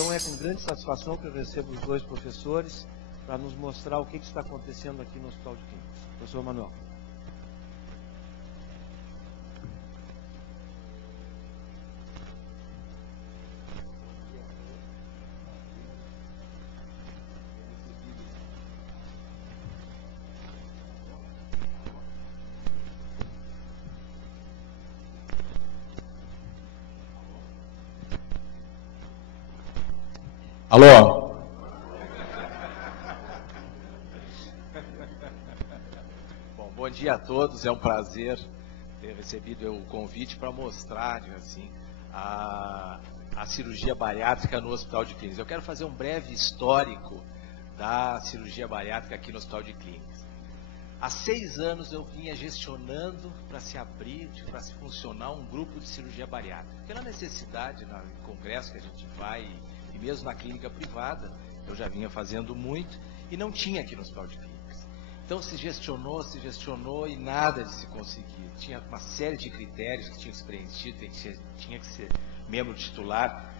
Então é com grande satisfação que eu recebo os dois professores para nos mostrar o que está acontecendo aqui no Hospital de Clínicas. Professor Manuel. Alô? Bom dia a todos, é um prazer ter recebido o convite para mostrar, assim, a cirurgia bariátrica no Hospital de Clínicas. Eu quero fazer um breve histórico da cirurgia bariátrica aqui no Hospital de Clínicas. Há 6 anos eu vinha gestionando para se abrir, para se funcionar um grupo de cirurgia bariátrica. Pela necessidade, no congresso que a gente vai, e mesmo na clínica privada, eu já vinha fazendo muito, e não tinha aqui no Hospital de Clínicas. Então se gestionou e nada de se conseguir. Tinha uma série de critérios que tinham que ser preenchidos, tinha que ser membro titular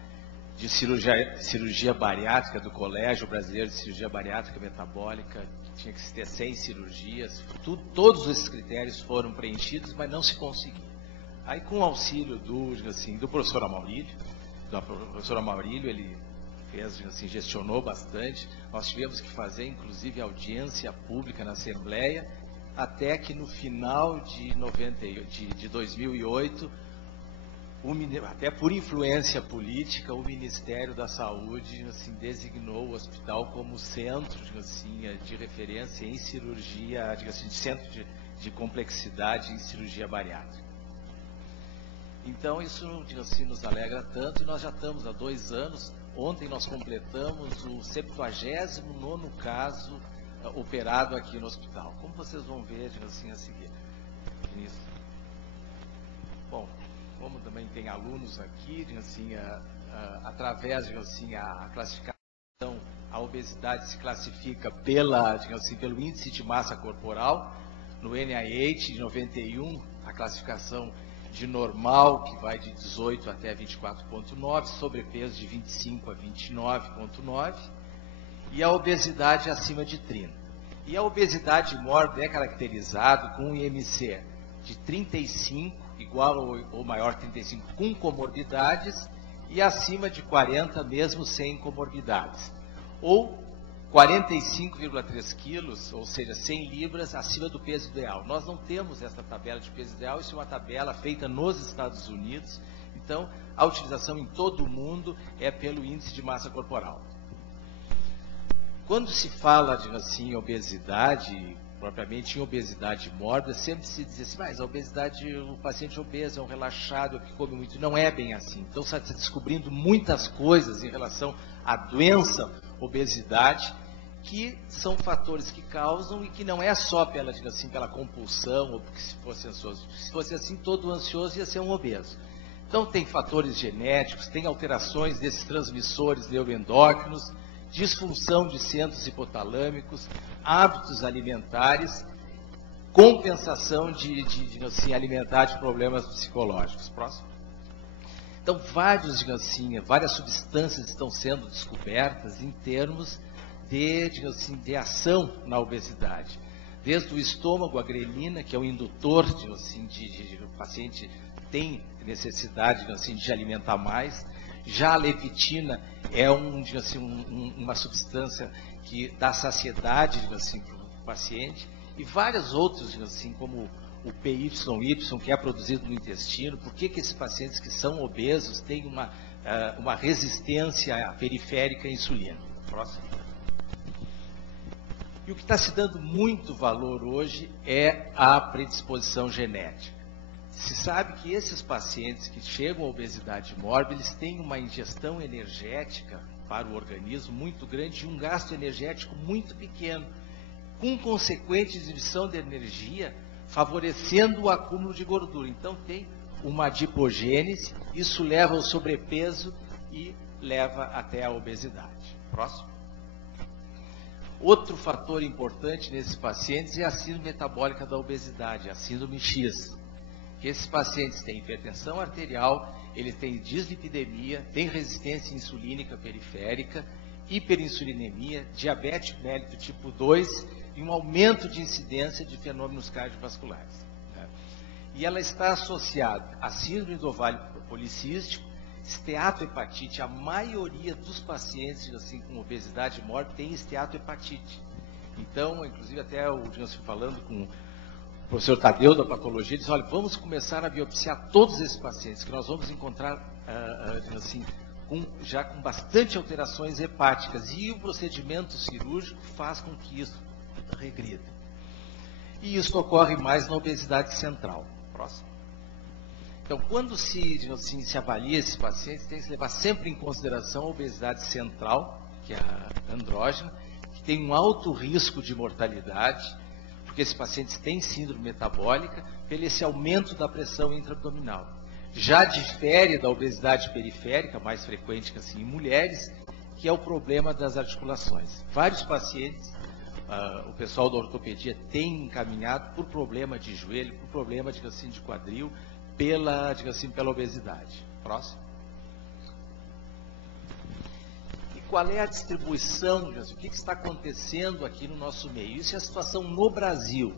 de cirurgia bariátrica do Colégio Brasileiro de Cirurgia Bariátrica Metabólica, tinha que ter 100 cirurgias, todos esses critérios foram preenchidos, mas não se conseguiu. Aí com o auxílio do professor Amaurílio, ele fez, assim, gestionou bastante, nós tivemos que fazer inclusive audiência pública na Assembleia, até que no final de 2008, até por influência política, o Ministério da Saúde, assim, designou o hospital como centro, assim, de referência em cirurgia, assim, de centro de complexidade em cirurgia bariátrica. Então isso, assim, nos alegra tanto, e nós já estamos há 2 anos, ontem nós completamos o 79º caso operado aqui no hospital, como vocês vão ver, assim, a seguir. Bom, como também tem alunos aqui, assim, através, assim, a classificação, a obesidade se classifica pelo índice de massa corporal, no NIH de 91, a classificação de normal, que vai de 18 até 24,9, sobrepeso de 25 a 29,9, e a obesidade acima de 30. E a obesidade mórbida é caracterizada com um IMC de 35, igual ou maior 35, com comorbidades, e acima de 40, mesmo sem comorbidades. Ou 45,3 quilos, ou seja, 100 libras, acima do peso ideal. Nós não temos essa tabela de peso ideal, isso é uma tabela feita nos Estados Unidos, então a utilização em todo o mundo é pelo índice de massa corporal. Quando se fala de, assim, obesidade, propriamente em obesidade mórbida, sempre se diz assim, mas a obesidade, o paciente obeso é um relaxado, que come muito. Não é bem assim. Então está se descobrindo muitas coisas em relação à doença obesidade, que são fatores que causam e que não é só pela, assim, pela compulsão, ou porque se fosse ansioso. Se fosse assim, todo ansioso ia ser um obeso. Então tem fatores genéticos, tem alterações desses transmissores neuroendócrinos, disfunção de centros hipotalâmicos, hábitos alimentares, compensação de assim, alimentar de problemas psicológicos. Próximo. Então, várias substâncias estão sendo descobertas em termos de ação na obesidade. Desde o estômago, a grelina, que é o indutor o paciente tem necessidade de alimentar mais. Já a leptina é uma substância que dá saciedade para o paciente. E várias outras, como o PYY, que é produzido no intestino. Por que esses pacientes que são obesos têm uma resistência periférica à insulina? Próximo. E o que está se dando muito valor hoje é a predisposição genética. Se sabe que esses pacientes que chegam à obesidade mórbida, eles têm uma ingestão energética para o organismo muito grande e um gasto energético muito pequeno, com consequente exibição de energia, favorecendo o acúmulo de gordura. Então tem uma adipogênese, isso leva ao sobrepeso e leva até a obesidade. Próximo. Outro fator importante nesses pacientes é a síndrome metabólica da obesidade, a síndrome X. Que esses pacientes têm hipertensão arterial, ele tem dislipidemia, tem resistência insulínica periférica, hiperinsulinemia, diabetes mellitus tipo 2 e um aumento de incidência de fenômenos cardiovasculares. Né? E ela está associada a síndrome do ovário policístico, esteatohepatite. A maioria dos pacientes assim, com obesidade mórbida tem esteatohepatite. Então, inclusive até o Jansen falando com o professor Tadeu da patologia, ele disse, olha, vamos começar a biopsiar todos esses pacientes, que nós vamos encontrar assim, já com bastante alterações hepáticas, e o procedimento cirúrgico faz com que isso regrida. E isso ocorre mais na obesidade central. Próximo. Então, quando assim, se avalia esses pacientes, tem que se levar sempre em consideração a obesidade central, que é a andrógena, que tem um alto risco de mortalidade, porque esses pacientes têm síndrome metabólica, pelo esse aumento da pressão intraabdominal. Já difere da obesidade periférica, mais frequente que assim, em mulheres, que é o problema das articulações. Vários pacientes, o pessoal da ortopedia tem encaminhado por problema de joelho, por problema de quadril, pela obesidade. Próximo. E qual é a distribuição, o que está acontecendo aqui no nosso meio? Isso é a situação no Brasil.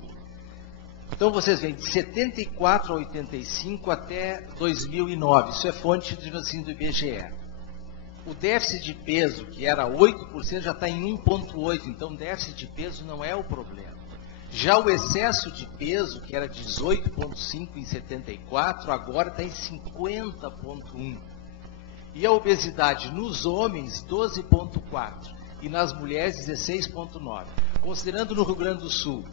Então, vocês veem, de 74 a 85 até 2009, isso é fonte do IBGE. O déficit de peso, que era 8%, já está em 1,8%, então déficit de peso não é o problema. Já o excesso de peso, que era 18,5% em 74, agora está em 50,1%. E a obesidade nos homens, 12,4%, e nas mulheres, 16,9%. Considerando no Rio Grande do Sul,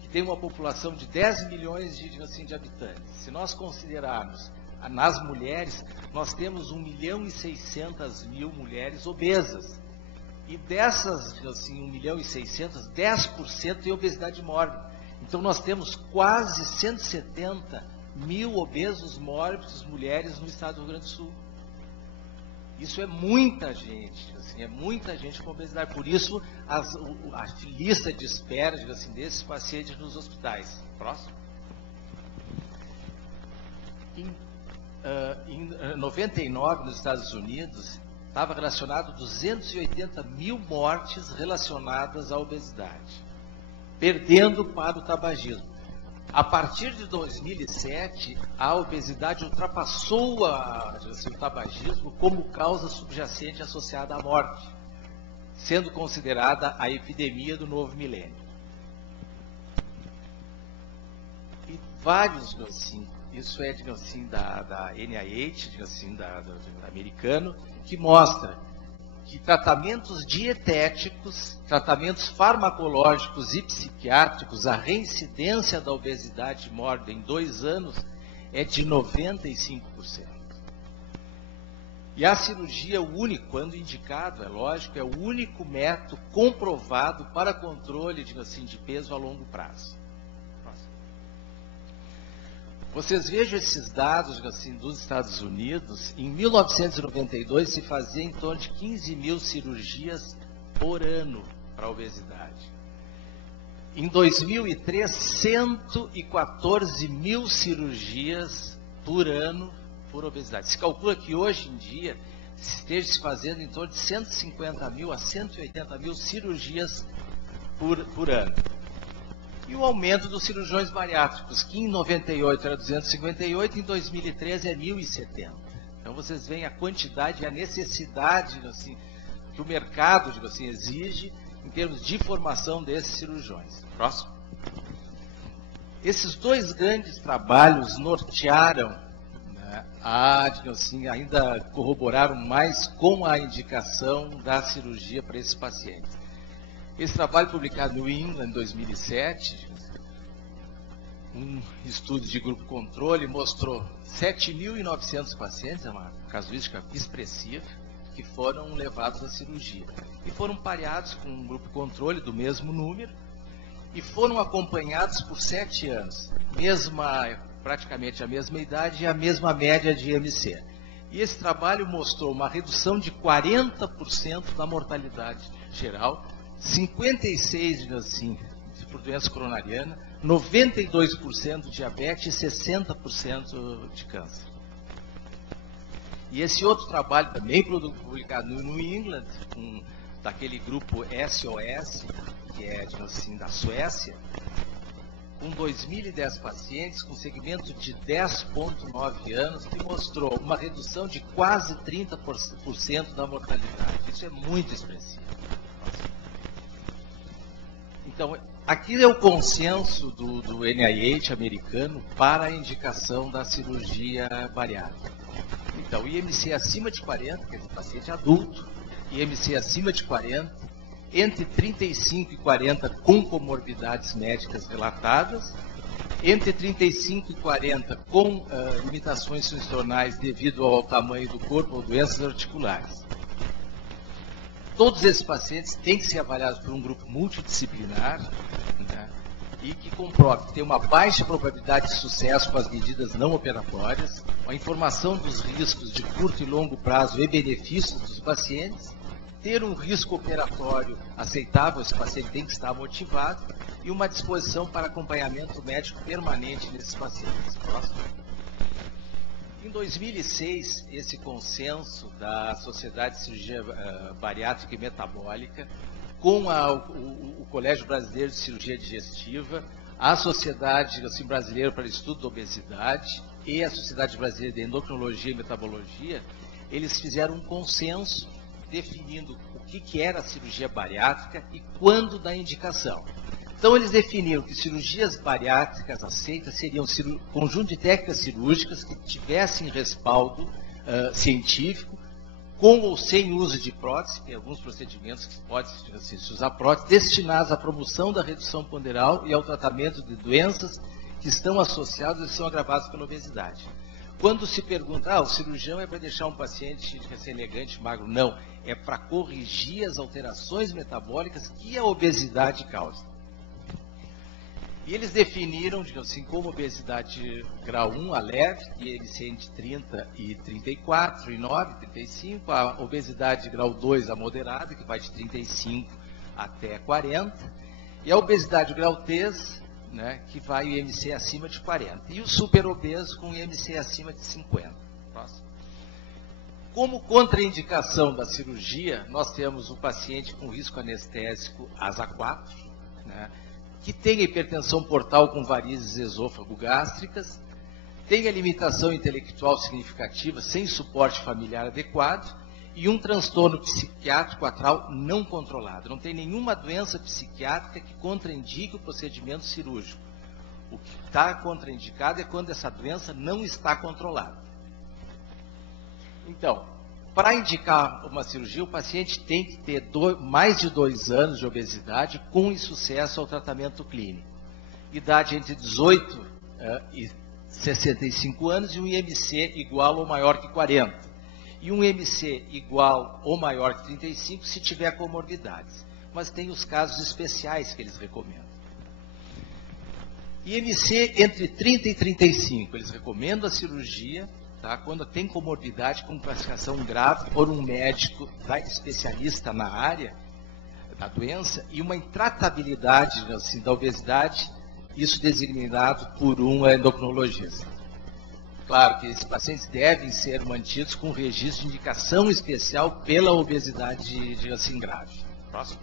que tem uma população de 10 milhões de habitantes, se nós considerarmos nas mulheres, nós temos 1.600.000 mulheres obesas. E dessas, 1.600.000, 10% tem obesidade mórbida. Então, nós temos quase 170.000 obesos mórbidos mulheres no estado do Rio Grande do Sul. Isso é muita gente, é muita gente com obesidade. Por isso, a lista de espera, desses pacientes nos hospitais. Próximo. Em 99, nos Estados Unidos, estava relacionado 280.000 mortes relacionadas à obesidade, perdendo para o tabagismo. A partir de 2007, a obesidade ultrapassou o tabagismo como causa subjacente associada à morte, sendo considerada a epidemia do novo milênio. E vários, isso é, da NIH, da americano, que mostra que tratamentos dietéticos, tratamentos farmacológicos e psiquiátricos, a reincidência da obesidade mórbida em 2 anos é de 95%. E a cirurgia, quando indicado, é lógico, é o único método comprovado para controle de peso a longo prazo. Vocês vejam esses dados dos Estados Unidos. Em 1992 se fazia em torno de 15.000 cirurgias por ano para a obesidade. Em 2003, 114.000 cirurgias por ano por obesidade. Se calcula que hoje em dia esteja se fazendo em torno de 150.000 a 180.000 cirurgias por ano. E o aumento dos cirurgiões bariátricos, que em 98 era 258, em 2013 é 1.070. Então vocês veem a quantidade e a necessidade que o mercado exige em termos de formação desses cirurgiões. Próximo. Esses 2 grandes trabalhos nortearam, ainda corroboraram mais com a indicação da cirurgia para esses pacientes. Esse trabalho publicado no England em 2007, um estudo de grupo controle, mostrou 7.900 pacientes, é uma casuística expressiva, que foram levados à cirurgia. E foram pareados com um grupo controle do mesmo número e foram acompanhados por 7 anos, praticamente a mesma idade e a mesma média de IMC. E esse trabalho mostrou uma redução de 40% da mortalidade geral, 56% por doença coronariana, 92% de diabetes e 60% de câncer. E esse outro trabalho, também publicado no New England, daquele grupo SOS, que é, digamos assim, da Suécia, com 2.010 pacientes, com segmento de 10,9 anos, que mostrou uma redução de quase 30% da mortalidade. Isso é muito expressivo. Então, aqui é o consenso do NIH americano para a indicação da cirurgia bariátrica. Então, IMC acima de 40, que é paciente adulto, IMC acima de 40, entre 35 e 40 com comorbidades médicas relatadas, entre 35 e 40 com limitações funcionais devido ao tamanho do corpo ou doenças articulares. Todos esses pacientes têm que ser avaliados por um grupo multidisciplinar, né, e que comprove que tem uma baixa probabilidade de sucesso com as medidas não operatórias, a informação dos riscos de curto e longo prazo e benefícios dos pacientes, ter um risco operatório aceitável, esse paciente tem que estar motivado, e uma disposição para acompanhamento médico permanente nesses pacientes. Próximo. Em 2006, esse consenso da Sociedade de Cirurgia Bariátrica e Metabólica, com o Colégio Brasileiro de Cirurgia Digestiva, a Sociedade assim, Brasileira para o Estudo da Obesidade e a Sociedade Brasileira de Endocrinologia e Metabologia, eles fizeram um consenso definindo o que era a cirurgia bariátrica e quando da indicação. Então, eles definiram que cirurgias bariátricas aceitas seriam conjunto de técnicas cirúrgicas que tivessem respaldo científico, com ou sem uso de prótese, tem alguns procedimentos que pode assim, se usar prótese, destinados à promoção da redução ponderal e ao tratamento de doenças que estão associadas e são agravadas pela obesidade. Quando se pergunta, o cirurgião é para deixar um paciente elegante, magro? Não, é para corrigir as alterações metabólicas que a obesidade causa. E eles definiram, digamos assim, como obesidade grau 1, a leve, IMC entre 30 e 34, e 9, 35, a obesidade grau 2, a moderada, que vai de 35 até 40, e a obesidade grau 3, né, que vai o IMC acima de 40, e o superobeso com IMC acima de 50. Próximo. Como contraindicação da cirurgia, nós temos o paciente com risco anestésico ASA 4, né, que tem hipertensão portal com varizes esôfago-gástricas, tem a limitação intelectual significativa sem suporte familiar adequado e um transtorno psiquiátrico atral não controlado. Não tem nenhuma doença psiquiátrica que contraindique o procedimento cirúrgico. O que está contraindicado é quando essa doença não está controlada. Então, para indicar uma cirurgia, o paciente tem que ter mais de 2 anos de obesidade com insucesso ao tratamento clínico. Idade entre 18 e 65 anos e um IMC igual ou maior que 40. E um IMC igual ou maior que 35 se tiver comorbidades. Mas tem os casos especiais que eles recomendam. IMC entre 30 e 35, eles recomendam a cirurgia, tá, quando tem comorbidade com classificação grave por um médico especialista na área da doença e uma intratabilidade assim, da obesidade, isso designado por um endocrinologista. Claro que esses pacientes devem ser mantidos com registro de indicação especial pela obesidade assim, grave. Próximo.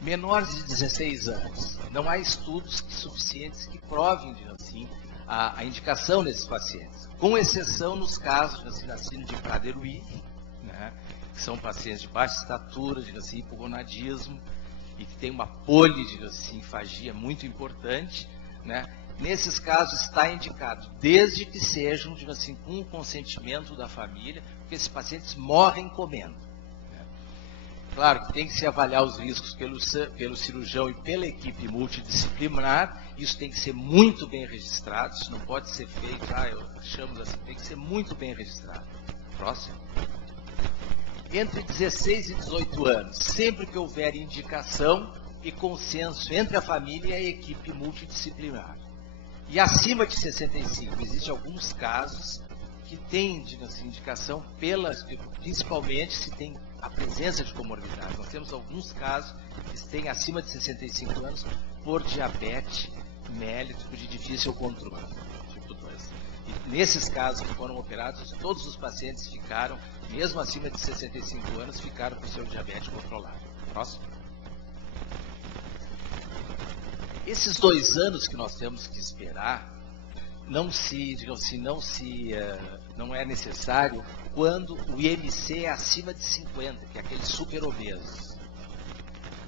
Menores de 16 anos. Não há estudos suficientes que provem assim, a indicação nesses pacientes, com exceção nos casos de síndrome de Prader-Willi, né, que são pacientes de baixa estatura, assim, hipogonadismo, e que tem uma polifagia muito importante, né. Nesses casos está indicado, desde que sejam, assim, com o consentimento da família, porque esses pacientes morrem comendo. Claro que tem que se avaliar os riscos pelo cirurgião e pela equipe multidisciplinar, isso tem que ser muito bem registrado, isso não pode ser feito, achamos assim, tem que ser muito bem registrado. Próximo. Entre 16 e 18 anos, sempre que houver indicação e consenso entre a família e a equipe multidisciplinar. E acima de 65, existem alguns casos que têm assim, indicação, principalmente se tem a presença de comorbidade. Nós temos alguns casos que têm acima de 65 anos por diabetes mellitus de difícil controle, tipo 2. E nesses casos que foram operados, todos os pacientes ficaram, mesmo acima de 65 anos, ficaram com o seu diabetes controlado. Próximo. Esses 2 anos que nós temos que esperar, não é necessário quando o IMC é acima de 50, que é aquele super obeso.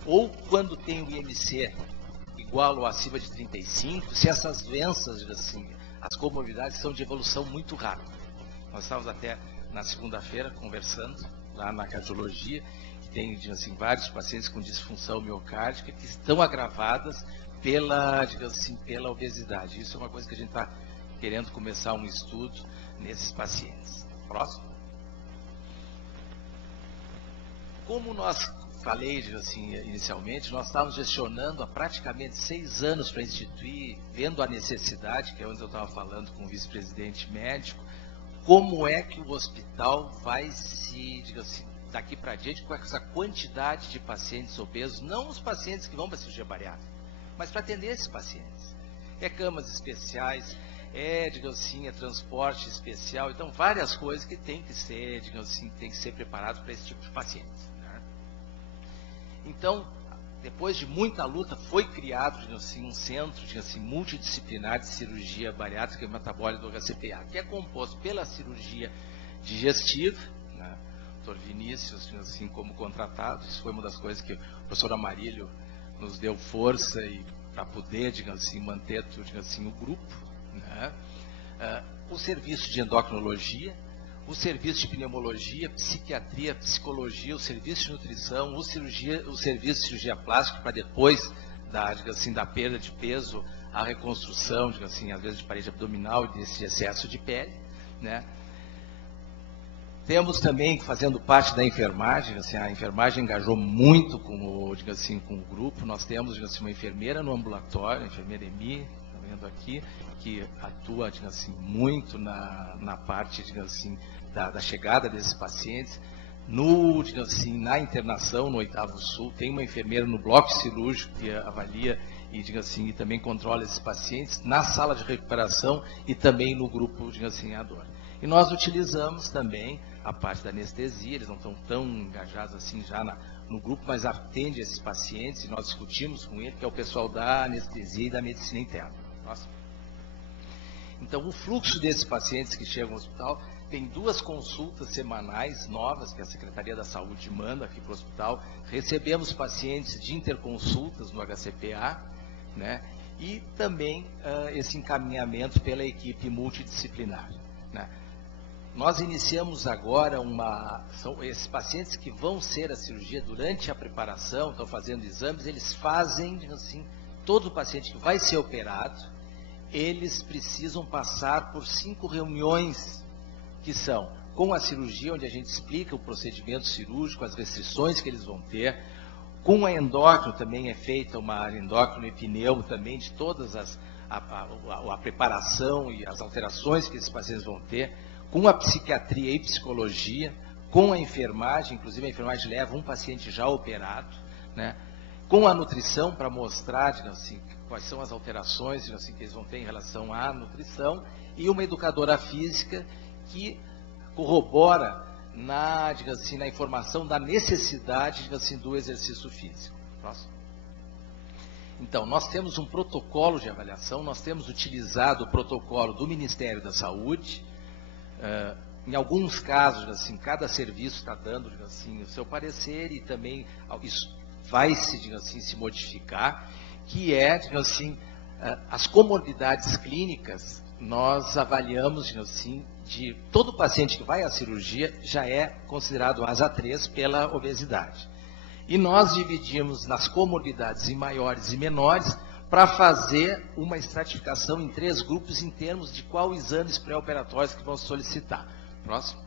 Ou quando tem o IMC igual ou acima de 35, se essas doenças, assim, as comorbidades são de evolução muito rápida. Nós estávamos até na segunda-feira conversando lá na cardiologia, que tem assim, vários pacientes com disfunção miocárdica que estão agravadas pela obesidade. Isso é uma coisa que a gente está querendo começar um estudo nesses pacientes. Próximo. Como nós falei assim, inicialmente, nós estávamos gestionando há praticamente 6 anos para instituir, vendo a necessidade, que é onde eu estava falando com o vice-presidente médico, como é que o hospital vai se, assim, daqui para diante, com essa quantidade de pacientes obesos, não os pacientes que vão para a cirurgia bariátrica, mas para atender esses pacientes. É camas especiais, é transporte especial, então várias coisas que tem que ser, tem que ser preparado para esse tipo de pacientes. Né? Então, depois de muita luta, foi criado um centro multidisciplinar de cirurgia bariátrica e metabólica do HCPA, que é composto pela cirurgia digestiva, né? O Dr. Vinícius, como contratado, isso foi uma das coisas que o professor Amarílio nos deu força para poder, manter o grupo, né? O serviço de endocrinologia, o serviço de pneumologia, psiquiatria, psicologia, o serviço de nutrição, o serviço de cirurgia plástica para depois da perda de peso, a reconstrução, às vezes de parede abdominal e desse excesso de pele, né? Temos também, fazendo parte da enfermagem, a enfermagem engajou muito com o grupo. Nós temos uma enfermeira no ambulatório, a enfermeira Emi, está vendo aqui, que atua muito na parte da chegada desses pacientes. Na internação, no 8º Sul, tem uma enfermeira no bloco cirúrgico que avalia e também controla esses pacientes, na sala de recuperação e também no grupo a dor. E nós utilizamos também a parte da anestesia, eles não estão tão engajados assim já no grupo, mas atende esses pacientes e nós discutimos com ele, que é o pessoal da anestesia e da medicina interna. Nossa. Então, o fluxo desses pacientes que chegam ao hospital tem 2 consultas semanais novas, que a Secretaria da Saúde manda aqui para o hospital. Recebemos pacientes de interconsultas no HCPA, né? E também esse encaminhamento pela equipe multidisciplinar, né? Nós iniciamos agora são esses pacientes que vão ser a cirurgia durante a preparação, estão fazendo exames, eles fazem, todo paciente que vai ser operado, eles precisam passar por 5 reuniões, que são com a cirurgia, onde a gente explica o procedimento cirúrgico, as restrições que eles vão ter, com a endócrino também é feita uma endócrino e pneu também, de todas a preparação e as alterações que esses pacientes vão ter, com a psiquiatria e psicologia, com a enfermagem, inclusive a enfermagem leva um paciente já operado, né? Com a nutrição para mostrar, quais são as alterações, que eles vão ter em relação à nutrição, e uma educadora física que corrobora na informação da necessidade, do exercício físico. Próximo. Então, nós temos um protocolo de avaliação, nós temos utilizado o protocolo do Ministério da Saúde. Em alguns casos, cada serviço está dando o seu parecer e também isso vai se modificar, que é as comorbidades clínicas. Nós avaliamos de todo paciente que vai à cirurgia já é considerado asa 3 pela obesidade. E nós dividimos nas comorbidades em maiores e menores para fazer uma estratificação em 3 grupos em termos de qual exames pré-operatórios que vão solicitar. Próximo.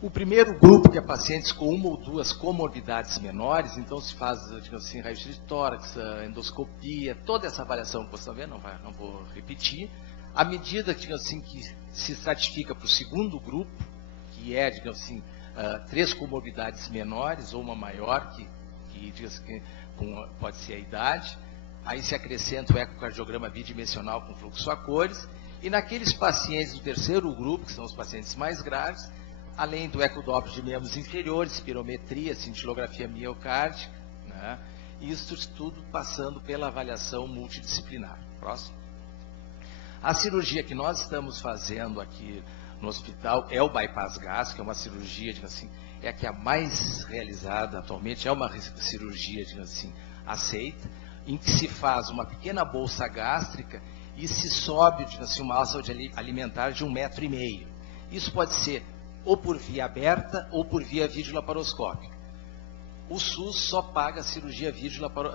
O primeiro grupo, que é pacientes com 1 ou 2 comorbidades menores, então se faz, raio-x de tórax, endoscopia, toda essa avaliação que vocês estão vendo, não vou repetir. À medida que se estratifica para o segundo grupo, que é, 3 comorbidades menores ou uma maior, que pode ser a idade. Aí se acrescenta o ecocardiograma bidimensional com fluxo a cores, E naqueles pacientes do terceiro grupo, que são os pacientes mais graves, além do ecodoppler de membros inferiores, espirometria, cintilografia miocárdica, né? Isso tudo passando pela avaliação multidisciplinar. Próximo. A cirurgia que nós estamos fazendo aqui no hospital é o bypass gástrico, é uma cirurgia, digamos assim, é a que é a mais realizada atualmente, é uma cirurgia, digamos assim, aceita, em que se faz uma pequena bolsa gástrica e se sobe, digamos assim, uma alça alimentar de 1,5 m. Isso pode ser ou por via aberta ou por via videolaparoscópica. O SUS só paga cirurgia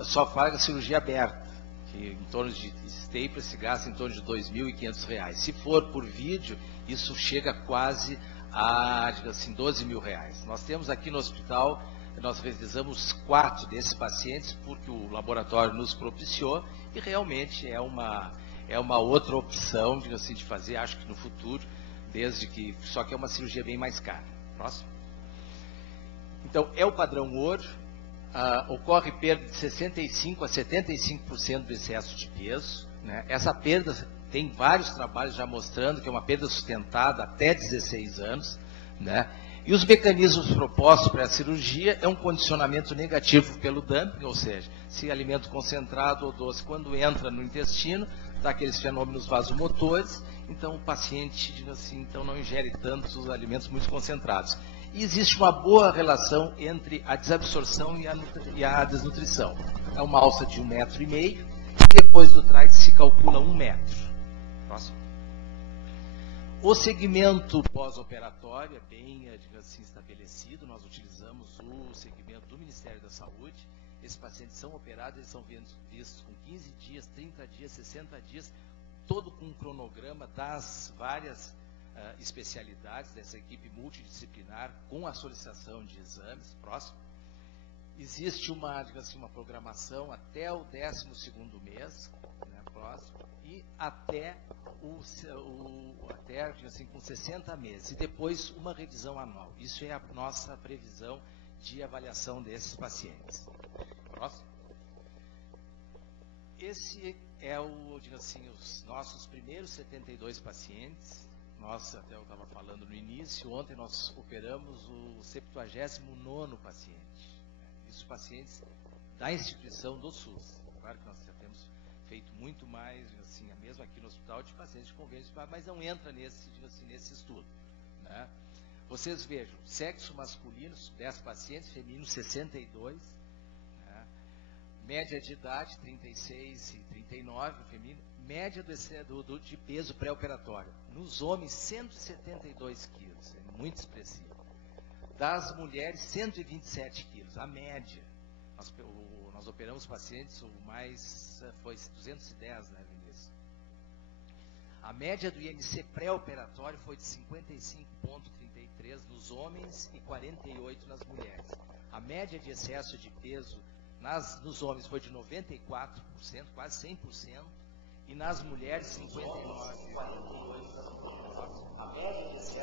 só paga cirurgia aberta, que em torno de stapler se gasta em torno de R$ 2.500. Se for por vídeo, isso chega quase a, digamos assim, R$ 12.000. Nós temos aqui no hospital, nós realizamos 4 desses pacientes porque o laboratório nos propiciou e realmente é uma outra opção, digamos assim, de fazer, acho que no futuro, só que é uma cirurgia bem mais cara. Próximo. Então, é o padrão ouro, ocorre perda de 65% a 75% do excesso de peso, né? Essa perda tem vários trabalhos já mostrando que é uma perda sustentada até 16 anos, né? E os mecanismos propostos para a cirurgia é um condicionamento negativo pelo dumping, ou seja, se alimento concentrado ou doce, quando entra no intestino, dá aqueles fenômenos vasomotores, então o paciente, digamos assim, então não ingere tantos alimentos muito concentrados. E existe uma boa relação entre a desabsorção e a desnutrição. É uma alça de 1,5 m e depois do TRIDE se calcula 1 m. Próximo. O segmento pós-operatório é bem, digamos assim, estabelecido. Nós utilizamos o segmento do Ministério da Saúde. Esses pacientes são operados, eles são vistos com 15 dias, 30 dias, 60 dias, todo com um cronograma das várias especialidades dessa equipe multidisciplinar, com a solicitação de exames. Próximo. Existe uma, digamos assim, uma programação até o 12º mês, né, próximo, e até digamos assim, com 60 meses, e depois uma revisão anual. Isso é a nossa previsão de avaliação desses pacientes. Próximo. Esse é digamos assim, os nossos primeiros 72 pacientes. Nós, até eu estava falando no início, ontem nós operamos o 79º paciente. Isso pacientes da instituição do SUS. Claro que nós já temos feito muito mais, assim, mesmo aqui no hospital, de pacientes de convênio, mas não entra nesse estudo, né? Vocês vejam, sexo masculino, 10 pacientes, feminino 62, né? Média de idade 36 e 39, feminino, média de peso pré-operatório. Nos homens, 172 quilos, é muito expressivo. Das mulheres, 127 quilos, a média. Nós operamos pacientes, o mais foi 210, né, Vinícius? A média do IMC pré-operatório foi de 55,33 nos homens e 48 nas mulheres. A média de excesso de peso nos homens foi de 94%, quase 100%, e nas mulheres 59%.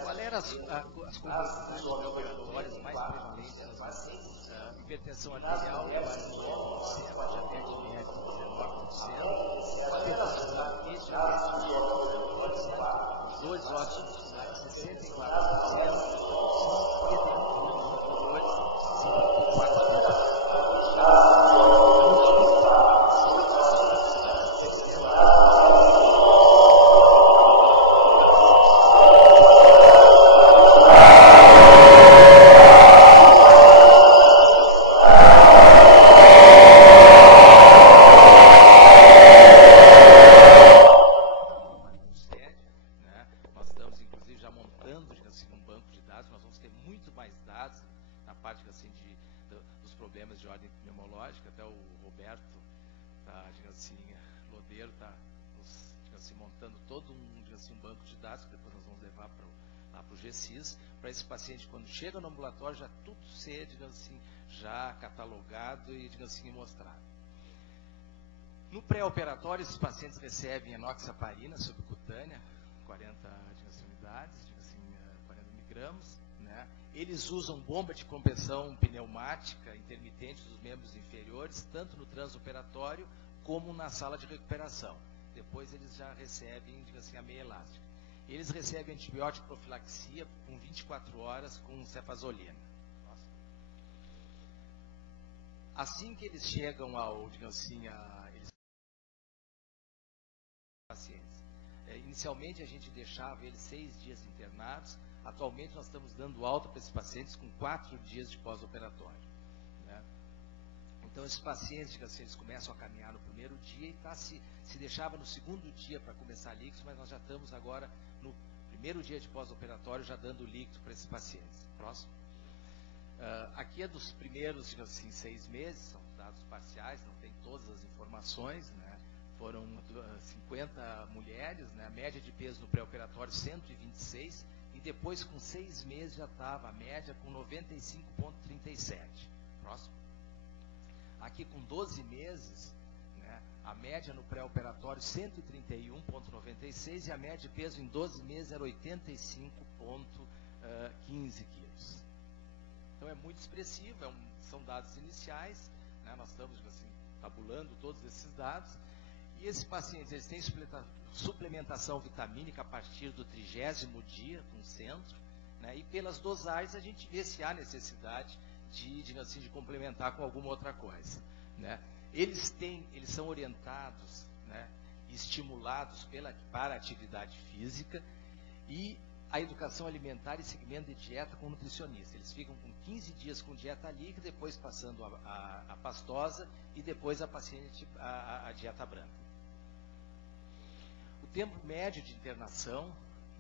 Qual eram as comorbidades pré-operatórias mais prevalentes? Hipertensão arterial, quase 9%, diabetes médico, 19%, diabetes dores ósseos musculares, 64%, para esse paciente, quando chega no ambulatório, já tudo ser, digamos assim, já catalogado e, digamos assim, mostrado. No pré-operatório, esses pacientes recebem enoxaparina subcutânea, 40 unidades, digamos assim, 40 miligramas, né? Eles usam bomba de compressão pneumática intermitente dos membros inferiores, tanto no transoperatório como na sala de recuperação. depois eles já recebem, diga assim, a meia elástica. Eles recebem antibiótico profilaxia com 24 horas com cefazolina. Assim que eles chegam ao, digamos assim, eles pacientes. Inicialmente a gente deixava eles 6 dias internados. Atualmente nós estamos dando alta para esses pacientes com 4 dias de pós-operatório, né? Então esses pacientes, digamos assim, eles começam a caminhar no primeiro dia e se deixava no segundo dia para começar líquidos, mas nós já estamos agora no primeiro dia de pós-operatório já dando líquido para esses pacientes. Próximo. Aqui é dos primeiros, digamos assim, 6 meses, são dados parciais, não tem todas as informações, né? Foram 50 mulheres, né? A média de peso no pré-operatório 126, e depois com 6 meses já estava a média com 95,37. Próximo. Aqui com 12 meses, né? A média no pré-operatório 131,96 e a média de peso em 12 meses era 85,15 quilos. Então é muito expressivo, são dados iniciais, né? Nós estamos assim, tabulando todos esses dados. E esses pacientes eles têm suplementação vitamínica a partir do 30º dia, com centro, né? E pelas dosagens a gente vê se há necessidade de complementar com alguma outra coisa, né? Eles são orientados, né, e estimulados para a atividade física e a educação alimentar e segmento de dieta com nutricionista. Eles ficam com 15 dias com dieta líquida, depois passando a pastosa e depois a dieta branca. O tempo médio de internação,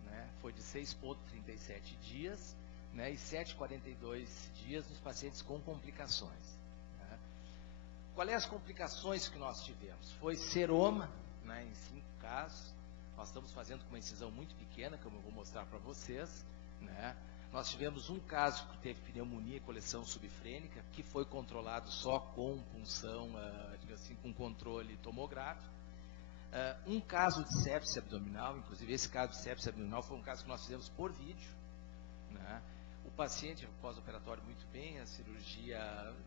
né, foi de 6,37 dias, né, e 7,42 dias nos pacientes com complicações, né. Quais as complicações que nós tivemos? Foi seroma, né, em 5 casos. Nós estamos fazendo com uma incisão muito pequena, como eu vou mostrar para vocês, né. Nós tivemos um caso que teve pneumonia e coleção subfrênica, que foi controlado só com punção, digamos assim, com controle tomográfico. Um caso de sepse abdominal, inclusive esse caso de sepse abdominal foi um caso que nós fizemos por vídeo, né? O paciente pós-operatório muito bem, a cirurgia,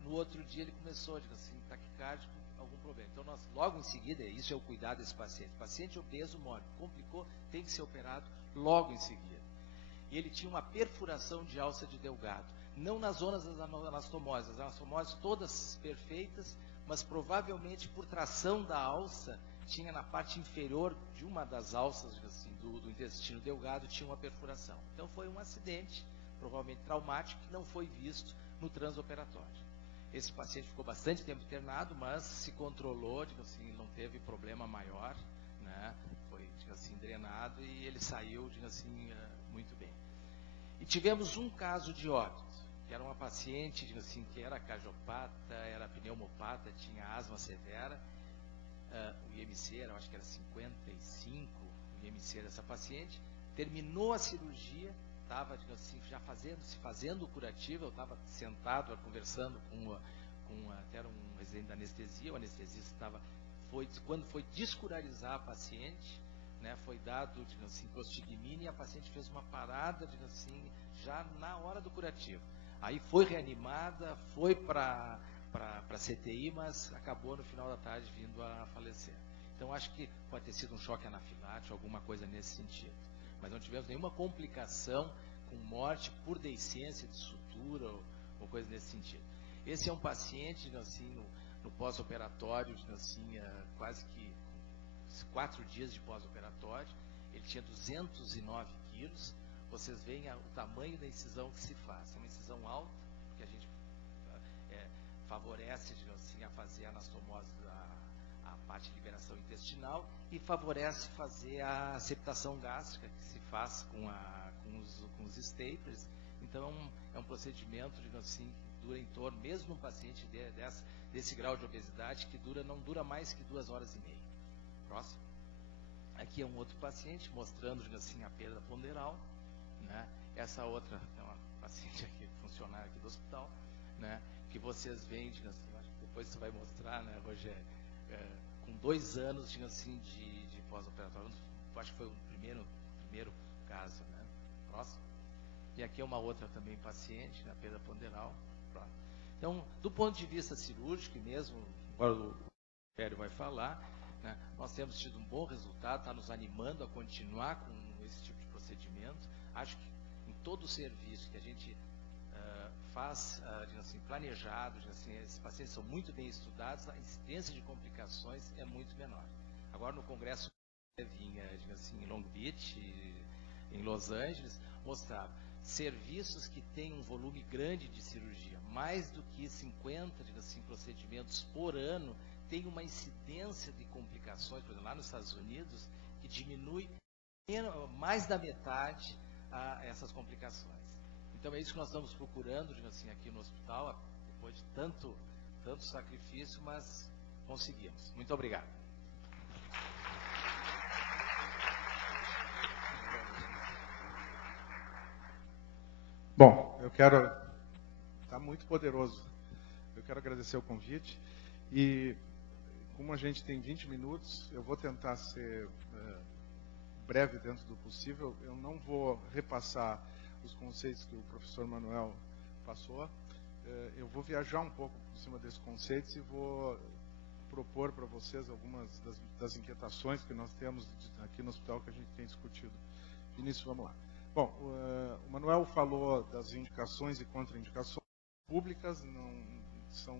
no outro dia ele começou, assim, taquicárdico, algum problema. Então nós, logo em seguida, isso é o cuidado desse paciente. Paciente obeso, mórbido, complicou, tem que ser operado logo em seguida. E ele tinha uma perfuração de alça de Delgado, não nas zonas das anastomoses, as anastomoses todas perfeitas, mas provavelmente por tração da alça, tinha na parte inferior de uma das alças, assim, do intestino delgado, tinha uma perfuração. Então foi um acidente, provavelmente traumático, que não foi visto no transoperatório. Esse paciente ficou bastante tempo internado, mas se controlou, assim, não teve problema maior, né? Foi, assim, drenado e ele saiu, assim, muito bem. E tivemos um caso de óbito, que era uma paciente, assim, que era cardiopata, era pneumopata, tinha asma severa. O IMC eu acho que era 55, o IMC dessa paciente, terminou a cirurgia, estava, assim, já fazendo o curativo, eu estava sentado, conversando até era um residente da anestesia, o anestesista quando foi descurarizar a paciente, né, foi dado, assim, prostigmina, e a paciente fez uma parada, assim, já na hora do curativo. Aí foi reanimada, foi para CTI, mas acabou no final da tarde vindo a falecer. Então acho que pode ter sido um choque anafilático, alguma coisa nesse sentido. Mas não tivemos nenhuma complicação com morte por deiscência de sutura ou coisa nesse sentido. Esse é um paciente, assim, no pós-operatório, assim, quase que 4 dias de pós-operatório. Ele tinha 209 quilos. Vocês veem o tamanho da incisão que se faz. É uma incisão alta, porque a gente favorece, assim, a fazer a anastomose a parte de liberação intestinal e favorece fazer a septação gástrica, que se faz com os staplers. Então é um procedimento, assim, que dura em torno, mesmo um paciente desse grau de obesidade, que não dura mais que 2h30. Próximo. Aqui é um outro paciente mostrando, assim, a perda ponderal, né? Essa outra é uma paciente aqui, funcionária aqui do hospital, né? Que vocês veem, assim, acho que depois você vai mostrar, né, Rogério, com 2 anos, assim, de pós-operatório. Acho que foi o primeiro caso, né? Próximo. E aqui é uma outra também paciente, né, perda ponderal. Próximo. Então, do ponto de vista cirúrgico, e mesmo agora o Rogério vai falar, né? Nós temos tido um bom resultado, está nos animando a continuar com esse tipo de procedimento. Acho que em todo o serviço que a gente faz, assim, planejado, assim, esses pacientes são muito bem estudados, a incidência de complicações é muito menor. Agora, no congresso vinha, assim, em Long Beach, em Los Angeles, mostrava serviços que têm um volume grande de cirurgia, mais do que 50 assim, procedimentos por ano, tem uma incidência de complicações, por exemplo, lá nos Estados Unidos, que diminui mais da metade essas complicações. Então é isso que nós estamos procurando, assim, aqui no hospital, depois de tanto sacrifício, mas conseguimos. Muito obrigado. Bom, está muito poderoso. Eu quero agradecer o convite e, como a gente tem 20 minutos, eu vou tentar ser breve dentro do possível. Eu não vou repassar os conceitos que o professor Manuel passou. Eu vou viajar um pouco por cima desses conceitos e vou propor para vocês algumas das inquietações que nós temos aqui no hospital que a gente tem discutido. Vinícius, vamos lá. Bom, o Manuel falou das indicações e contraindicações públicas, não são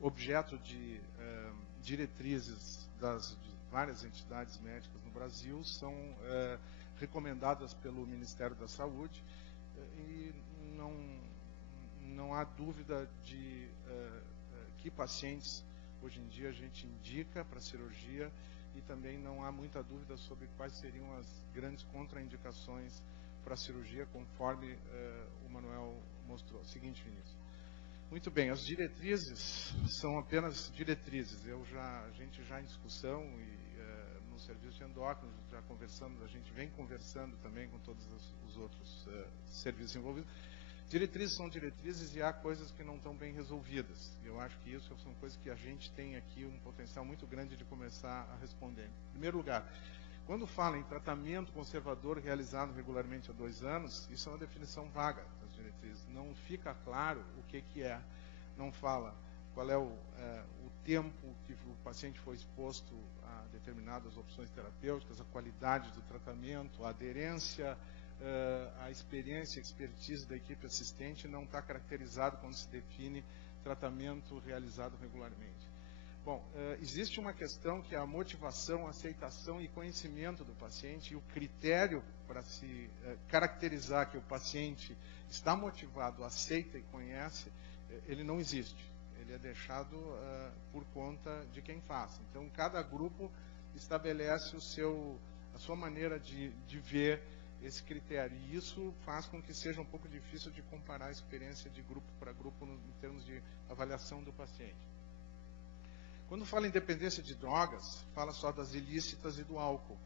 objeto de diretrizes de várias entidades médicas no Brasil, são recomendadas pelo Ministério da Saúde e não há dúvida de que pacientes hoje em dia a gente indica para cirurgia e também não há muita dúvida sobre quais seriam as grandes contraindicações para a cirurgia, conforme o Manuel mostrou. Seguinte, Vinícius. Muito bem, as diretrizes são apenas diretrizes. A gente já em discussão e no serviço de endócrino, já conversando, a gente vem conversando também com todos os outros serviços envolvidos. Diretrizes são diretrizes e há coisas que não estão bem resolvidas. Eu acho que isso são coisas que a gente tem aqui um potencial muito grande de começar a responder. Em primeiro lugar, quando fala em tratamento conservador realizado regularmente há 2 anos, isso é uma definição vaga das diretrizes. Não fica claro o que é. Não fala qual é o tempo que o paciente foi exposto a determinadas opções terapêuticas, a qualidade do tratamento, a aderência, a experiência, a expertise da equipe assistente não está caracterizado quando se define tratamento realizado regularmente. Bom, existe uma questão que é a motivação, aceitação e conhecimento do paciente, e o critério para se caracterizar que o paciente está motivado, aceita e conhece, ele não existe. Ele é deixado por conta de quem faz. Então, cada grupo estabelece a sua maneira de ver esse critério, e isso faz com que seja um pouco difícil de comparar a experiência de grupo para grupo em termos de avaliação do paciente. Quando fala em dependência de drogas, fala só das ilícitas e do álcool.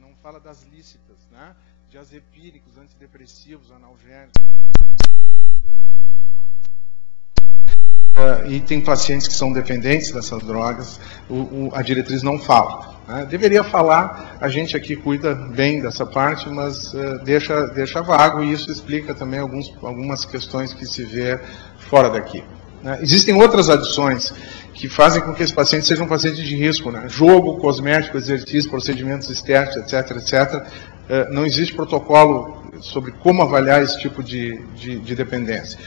Não fala das lícitas, né? Diazepínicos, antidepressivos, analgésicos. E tem pacientes que são dependentes dessas drogas, a diretriz não fala. Né? Deveria falar, a gente aqui cuida bem dessa parte, mas deixa vago, e isso explica também algumas questões que se vê fora daqui. Né? Existem outras adições que fazem com que esse paciente seja um paciente de risco, né? Jogo, cosmético, exercício, procedimentos estéticos, etc., etc. Não existe protocolo sobre como avaliar esse tipo de dependência.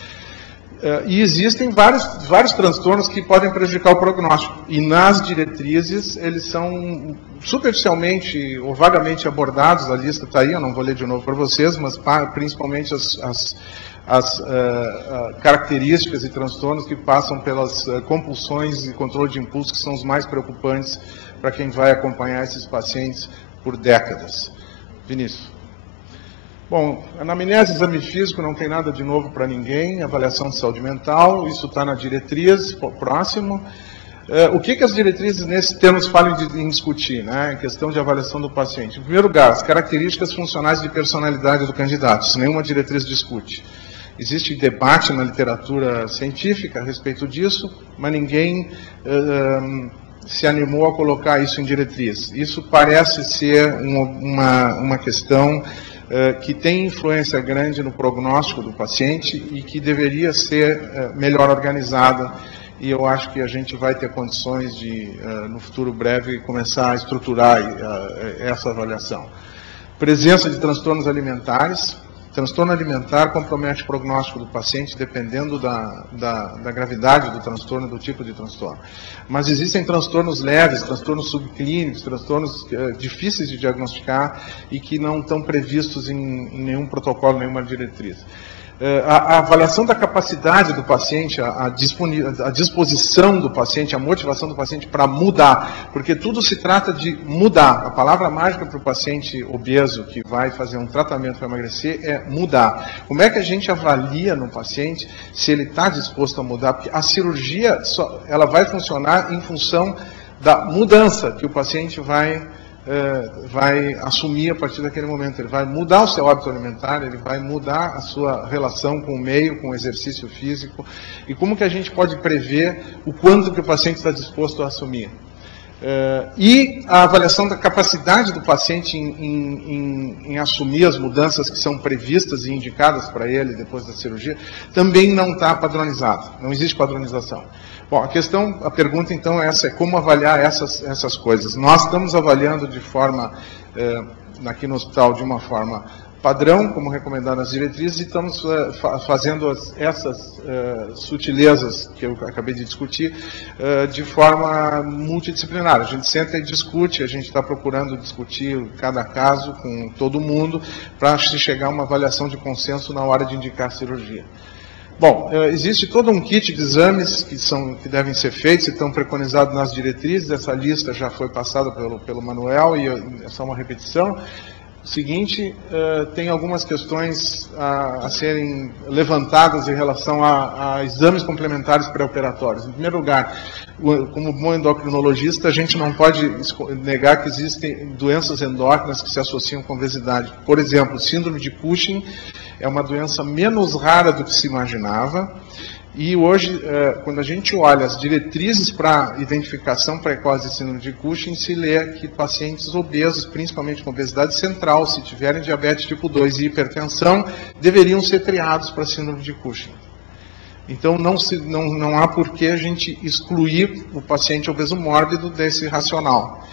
E existem vários transtornos que podem prejudicar o prognóstico. E nas diretrizes, eles são superficialmente ou vagamente abordados, a lista está aí, eu não vou ler de novo para vocês, mas principalmente as características e transtornos que passam pelas compulsões e controle de impulso, que são os mais preocupantes para quem vai acompanhar esses pacientes por décadas. Vinícius. Bom, anamnese, exame físico, não tem nada de novo para ninguém, avaliação de saúde mental, isso está na diretriz, próximo. O que as diretrizes, nesses termos, falam em discutir, né, em questão de avaliação do paciente? Em primeiro lugar, as características funcionais de personalidade do candidato, isso nenhuma diretriz discute. Existe debate na literatura científica a respeito disso, mas ninguém se animou a colocar isso em diretriz. Isso parece ser uma questão que tem influência grande no prognóstico do paciente e que deveria ser melhor organizada e eu acho que a gente vai ter condições de, no futuro breve, começar a estruturar essa avaliação. Presença de transtornos alimentares. Transtorno alimentar compromete o prognóstico do paciente dependendo da gravidade do transtorno e do tipo de transtorno. Mas existem transtornos leves, transtornos subclínicos, transtornos difíceis de diagnosticar e que não estão previstos em nenhum protocolo, nenhuma diretriz. A avaliação da capacidade do paciente, a disposição do paciente, a motivação do paciente para mudar, porque tudo se trata de mudar. A palavra mágica para o paciente obeso que vai fazer um tratamento para emagrecer é mudar. Como é que a gente avalia no paciente se ele está disposto a mudar? Porque a cirurgia ela vai funcionar em função da mudança que o paciente vai assumir a partir daquele momento. Ele vai mudar o seu hábito alimentar, ele vai mudar a sua relação com o meio, com o exercício físico. E como que a gente pode prever o quanto que o paciente está disposto a assumir? E a avaliação da capacidade do paciente em assumir as mudanças que são previstas e indicadas para ele depois da cirurgia também não está padronizado, não existe padronização. Bom, a pergunta então é essa, é como avaliar essas coisas. Nós estamos avaliando de forma, aqui no hospital, de uma forma padrão, como recomendado nas diretrizes, e estamos fazendo essas sutilezas que eu acabei de discutir de forma multidisciplinar. A gente senta e discute, a gente está procurando discutir cada caso com todo mundo para se chegar a uma avaliação de consenso na hora de indicar a cirurgia. Bom, existe todo um kit de exames que devem ser feitos e estão preconizados nas diretrizes. Essa lista já foi passada pelo Manuel e é só uma repetição. O seguinte, tem algumas questões a serem levantadas em relação a exames complementares pré-operatórios. Em primeiro lugar, como bom endocrinologista, a gente não pode negar que existem doenças endócrinas que se associam com obesidade. Por exemplo, síndrome de Cushing é uma doença menos rara do que se imaginava. E hoje, quando a gente olha as diretrizes para identificação precoce de síndrome de Cushing, se lê que pacientes obesos, principalmente com obesidade central, se tiverem diabetes tipo 2 e hipertensão, deveriam ser triados para síndrome de Cushing. Então, não há por que a gente excluir o paciente obeso mórbido desse racional.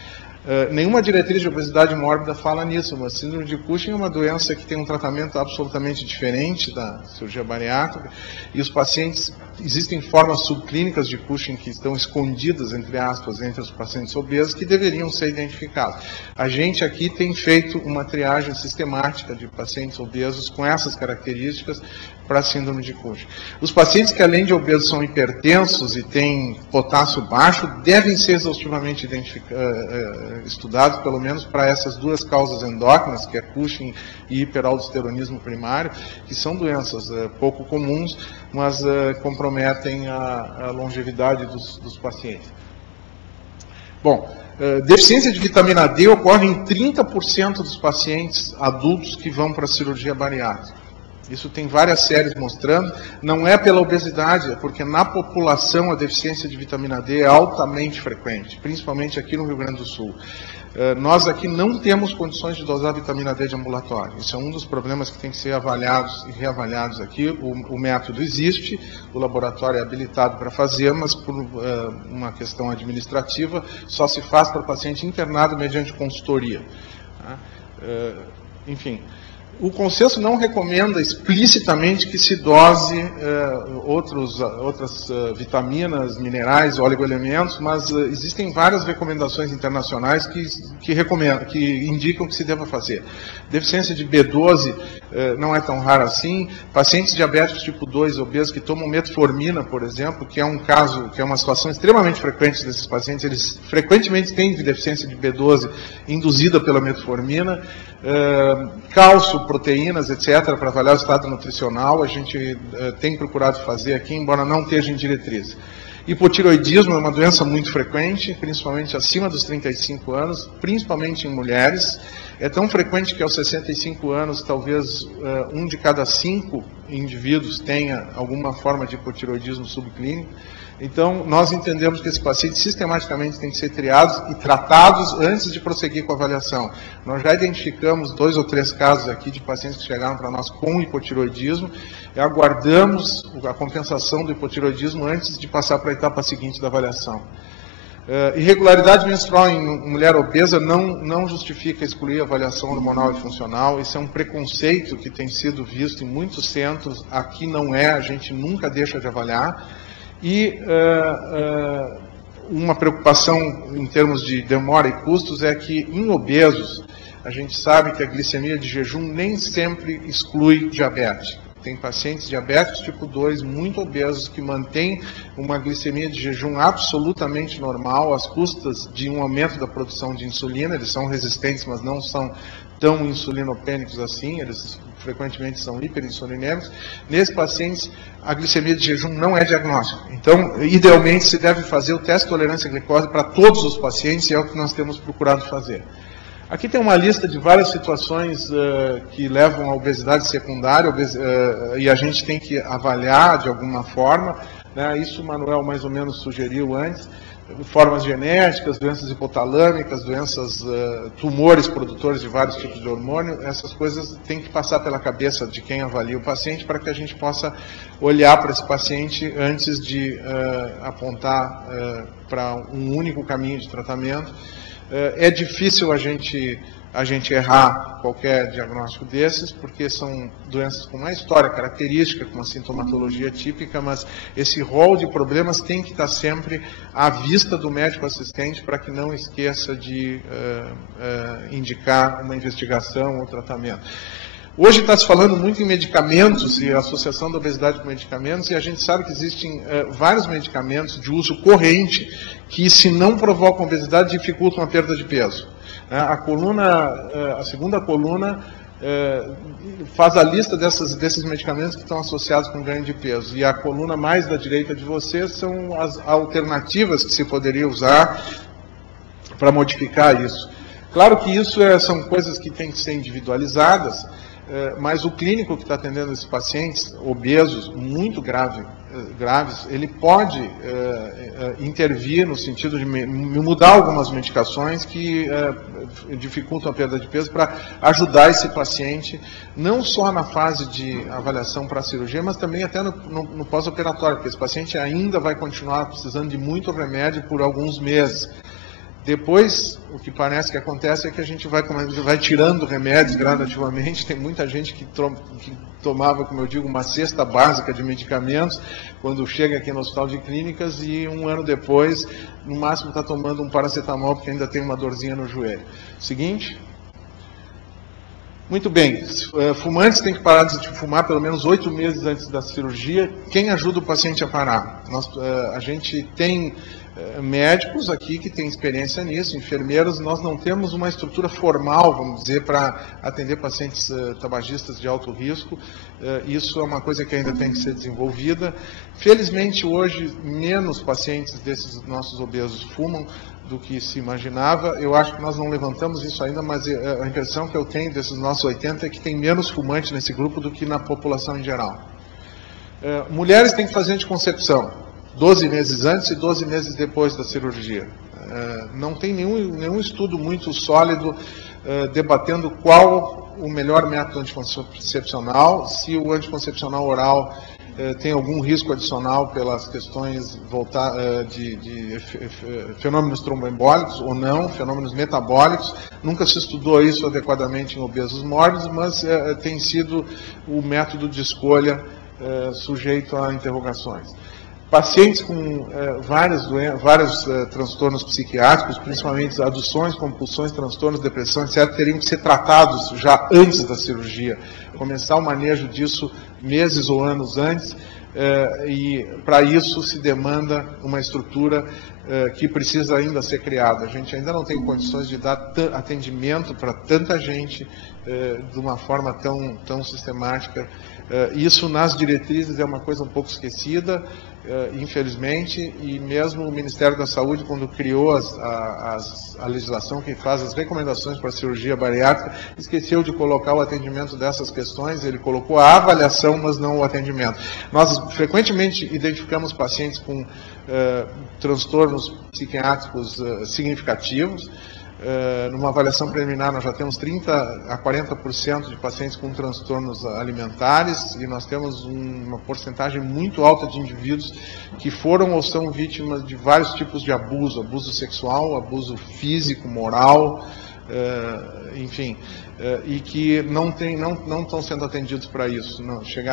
Nenhuma diretriz de obesidade mórbida fala nisso, mas síndrome de Cushing é uma doença que tem um tratamento absolutamente diferente da cirurgia bariátrica, e os pacientes, existem formas subclínicas de Cushing que estão escondidas, entre aspas, entre os pacientes obesos, que deveriam ser identificados. A gente aqui tem feito uma triagem sistemática de pacientes obesos com essas características para a síndrome de Cushing. Os pacientes que, além de obesos, são hipertensos e têm potássio baixo, devem ser exaustivamente estudados, pelo menos para essas duas causas endócrinas, que é Cushing e hiperaldosteronismo primário, que são doenças pouco comuns, mas comprometem a longevidade dos pacientes. Bom, deficiência de vitamina D ocorre em 30% dos pacientes adultos que vão para a cirurgia bariátrica. Isso tem várias séries mostrando, não é pela obesidade, é porque na população a deficiência de vitamina D é altamente frequente, principalmente aqui no Rio Grande do Sul. Nós aqui não temos condições de dosar vitamina D de ambulatório. Isso é um dos problemas que tem que ser avaliados e reavaliados aqui. O método existe, o laboratório é habilitado para fazer, mas por uma questão administrativa só se faz para paciente internado mediante consultoria. Enfim. O consenso não recomenda explicitamente que se dose outras vitaminas, minerais, oligoelementos, mas existem várias recomendações internacionais que indicam que se deva fazer. Deficiência de B12 não é tão rara assim. Pacientes diabéticos tipo 2 obesos que tomam metformina, por exemplo, que é um caso, que é uma situação extremamente frequente desses pacientes, eles frequentemente têm deficiência de B12 induzida pela metformina. Cálcio, proteínas, etc., para avaliar o estado nutricional, a gente tem procurado fazer aqui, embora não esteja em diretriz. Hipotireoidismo é uma doença muito frequente, principalmente acima dos 35 anos, principalmente em mulheres. É tão frequente que aos 65 anos, talvez 1 de cada 5 indivíduos tenha alguma forma de hipotireoidismo subclínico. Então, nós entendemos que esses pacientes sistematicamente têm que ser triados e tratados antes de prosseguir com a avaliação. Nós já identificamos 2 ou 3 casos aqui de pacientes que chegaram para nós com hipotireoidismo e aguardamos a compensação do hipotireoidismo antes de passar para a etapa seguinte da avaliação. Irregularidade menstrual em mulher obesa não justifica excluir a avaliação hormonal e funcional. Isso é um preconceito que tem sido visto em muitos centros. Aqui não é, a gente nunca deixa de avaliar. E uma preocupação em termos de demora e custos é que em obesos a gente sabe que a glicemia de jejum nem sempre exclui diabetes. Tem pacientes diabéticos tipo 2 muito obesos que mantêm uma glicemia de jejum absolutamente normal às custas de um aumento da produção de insulina. Eles são resistentes, mas não são tão insulinopênicos assim, eles frequentemente são hiperinsulinêmicos. Nesses pacientes, a glicemia de jejum não é diagnóstico. Então, idealmente, se deve fazer o teste de tolerância à glicose para todos os pacientes, e é o que nós temos procurado fazer. Aqui tem uma lista de várias situações que levam à obesidade secundária, e a gente tem que avaliar de alguma forma, né? Isso o Manuel mais ou menos sugeriu antes. Formas genéticas, doenças hipotalâmicas, doenças, tumores produtores de vários tipos de hormônio, essas coisas têm que passar pela cabeça de quem avalia o paciente para que a gente possa olhar para esse paciente antes de apontar para um único caminho de tratamento. É difícil a gente errar qualquer diagnóstico desses, porque são doenças com uma história característica, com uma sintomatologia típica, mas esse rol de problemas tem que estar sempre à vista do médico assistente para que não esqueça de indicar uma investigação ou tratamento. Hoje está se falando muito em medicamentos e associação da obesidade com medicamentos, e a gente sabe que existem vários medicamentos de uso corrente que, se não provocam obesidade, dificultam a perda de peso. A segunda coluna faz a lista desses medicamentos que estão associados com ganho de peso. E a coluna mais da direita de vocês são as alternativas que se poderia usar para modificar isso. Claro que isso são coisas que têm que ser individualizadas, mas o clínico que está atendendo esses pacientes obesos muito graves, ele pode intervir no sentido de mudar algumas medicações que dificultam a perda de peso para ajudar esse paciente, não só na fase de avaliação para a cirurgia, mas também até no pós-operatório, porque esse paciente ainda vai continuar precisando de muito remédio por alguns meses. Depois, o que parece que acontece é que a gente vai tirando remédios gradativamente. Tem muita gente que tomava, como eu digo, uma cesta básica de medicamentos quando chega aqui no hospital de clínicas e um ano depois, no máximo, está tomando um paracetamol porque ainda tem uma dorzinha no joelho. Seguinte. Muito bem. Fumantes têm que parar de fumar pelo menos 8 meses antes da cirurgia. Quem ajuda o paciente a parar? A gente tem médicos aqui que têm experiência nisso, enfermeiros. Nós não temos uma estrutura formal, vamos dizer, para atender pacientes tabagistas de alto risco. Isso é uma coisa que ainda tem que ser desenvolvida. Felizmente, hoje, menos pacientes desses nossos obesos fumam do que se imaginava. Eu acho que nós não levantamos isso ainda, mas a impressão que eu tenho desses nossos 80 é que tem menos fumante nesse grupo do que na população em geral. Mulheres têm que fazer anticoncepção 12 meses antes e 12 meses depois da cirurgia. Não tem nenhum estudo muito sólido debatendo qual o melhor método anticoncepcional, se o anticoncepcional oral tem algum risco adicional pelas questões de fenômenos tromboembólicos ou não, fenômenos metabólicos. Nunca se estudou isso adequadamente em obesos mórbidos, mas tem sido o método de escolha sujeito a interrogações. Pacientes com vários transtornos psiquiátricos, principalmente aduções, compulsões, transtornos, depressão, etc., teriam que ser tratados já antes da cirurgia. Começar o manejo disso meses ou anos antes, e para isso se demanda uma estrutura que precisa ainda ser criada. A gente ainda não tem condições de dar atendimento para tanta gente de uma forma tão sistemática. Isso nas diretrizes é uma coisa um pouco esquecida, infelizmente, e mesmo o Ministério da Saúde, quando criou a legislação que faz as recomendações para a cirurgia bariátrica, esqueceu de colocar o atendimento dessas questões. Ele colocou a avaliação, mas não o atendimento. Nós frequentemente identificamos pacientes com transtornos psiquiátricos significativos. Numa avaliação preliminar, nós já temos 30% a 40% de pacientes com transtornos alimentares, e nós temos uma porcentagem muito alta de indivíduos que foram ou são vítimas de vários tipos de abuso, abuso sexual, abuso físico, moral, enfim, e que não estão sendo atendidos para isso.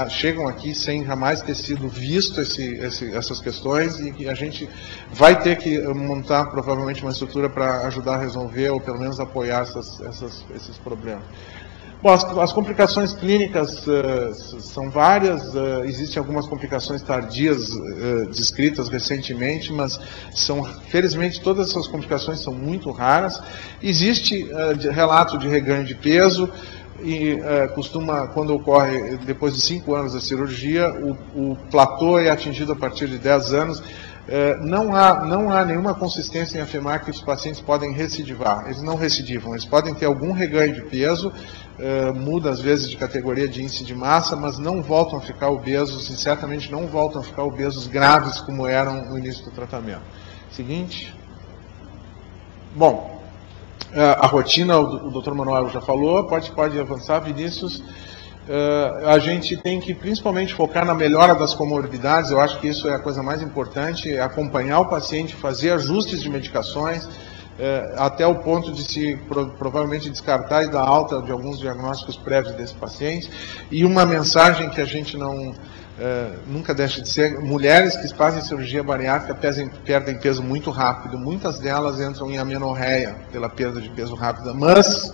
Chegam aqui sem jamais ter sido visto essas questões, e que a gente vai ter que montar provavelmente uma estrutura para ajudar a resolver, ou pelo menos apoiar esses problemas. Bom, as complicações clínicas são várias, existem algumas complicações tardias descritas recentemente, mas felizmente todas essas complicações são muito raras. Existe relato de reganho de peso, e quando ocorre depois de 5 anos da cirurgia, o platô é atingido a partir de 10 anos. Não há nenhuma consistência em afirmar que os pacientes podem recidivar. Eles não recidivam, eles podem ter algum reganho de peso, muda às vezes de categoria de índice de massa, mas não voltam a ficar obesos, e certamente não voltam a ficar obesos graves como eram no início do tratamento. Seguinte. Bom, a rotina, o Dr. Manuel já falou, pode avançar, Vinícius. A gente tem que principalmente focar na melhora das comorbidades. Eu acho que isso é a coisa mais importante, acompanhar o paciente, fazer ajustes de medicações, até o ponto de se provavelmente descartar e dar alta de alguns diagnósticos prévios desse paciente. E uma mensagem que a gente nunca deixa de ser: mulheres que fazem cirurgia bariátrica perdem peso muito rápido, muitas delas entram em amenorreia pela perda de peso rápida, mas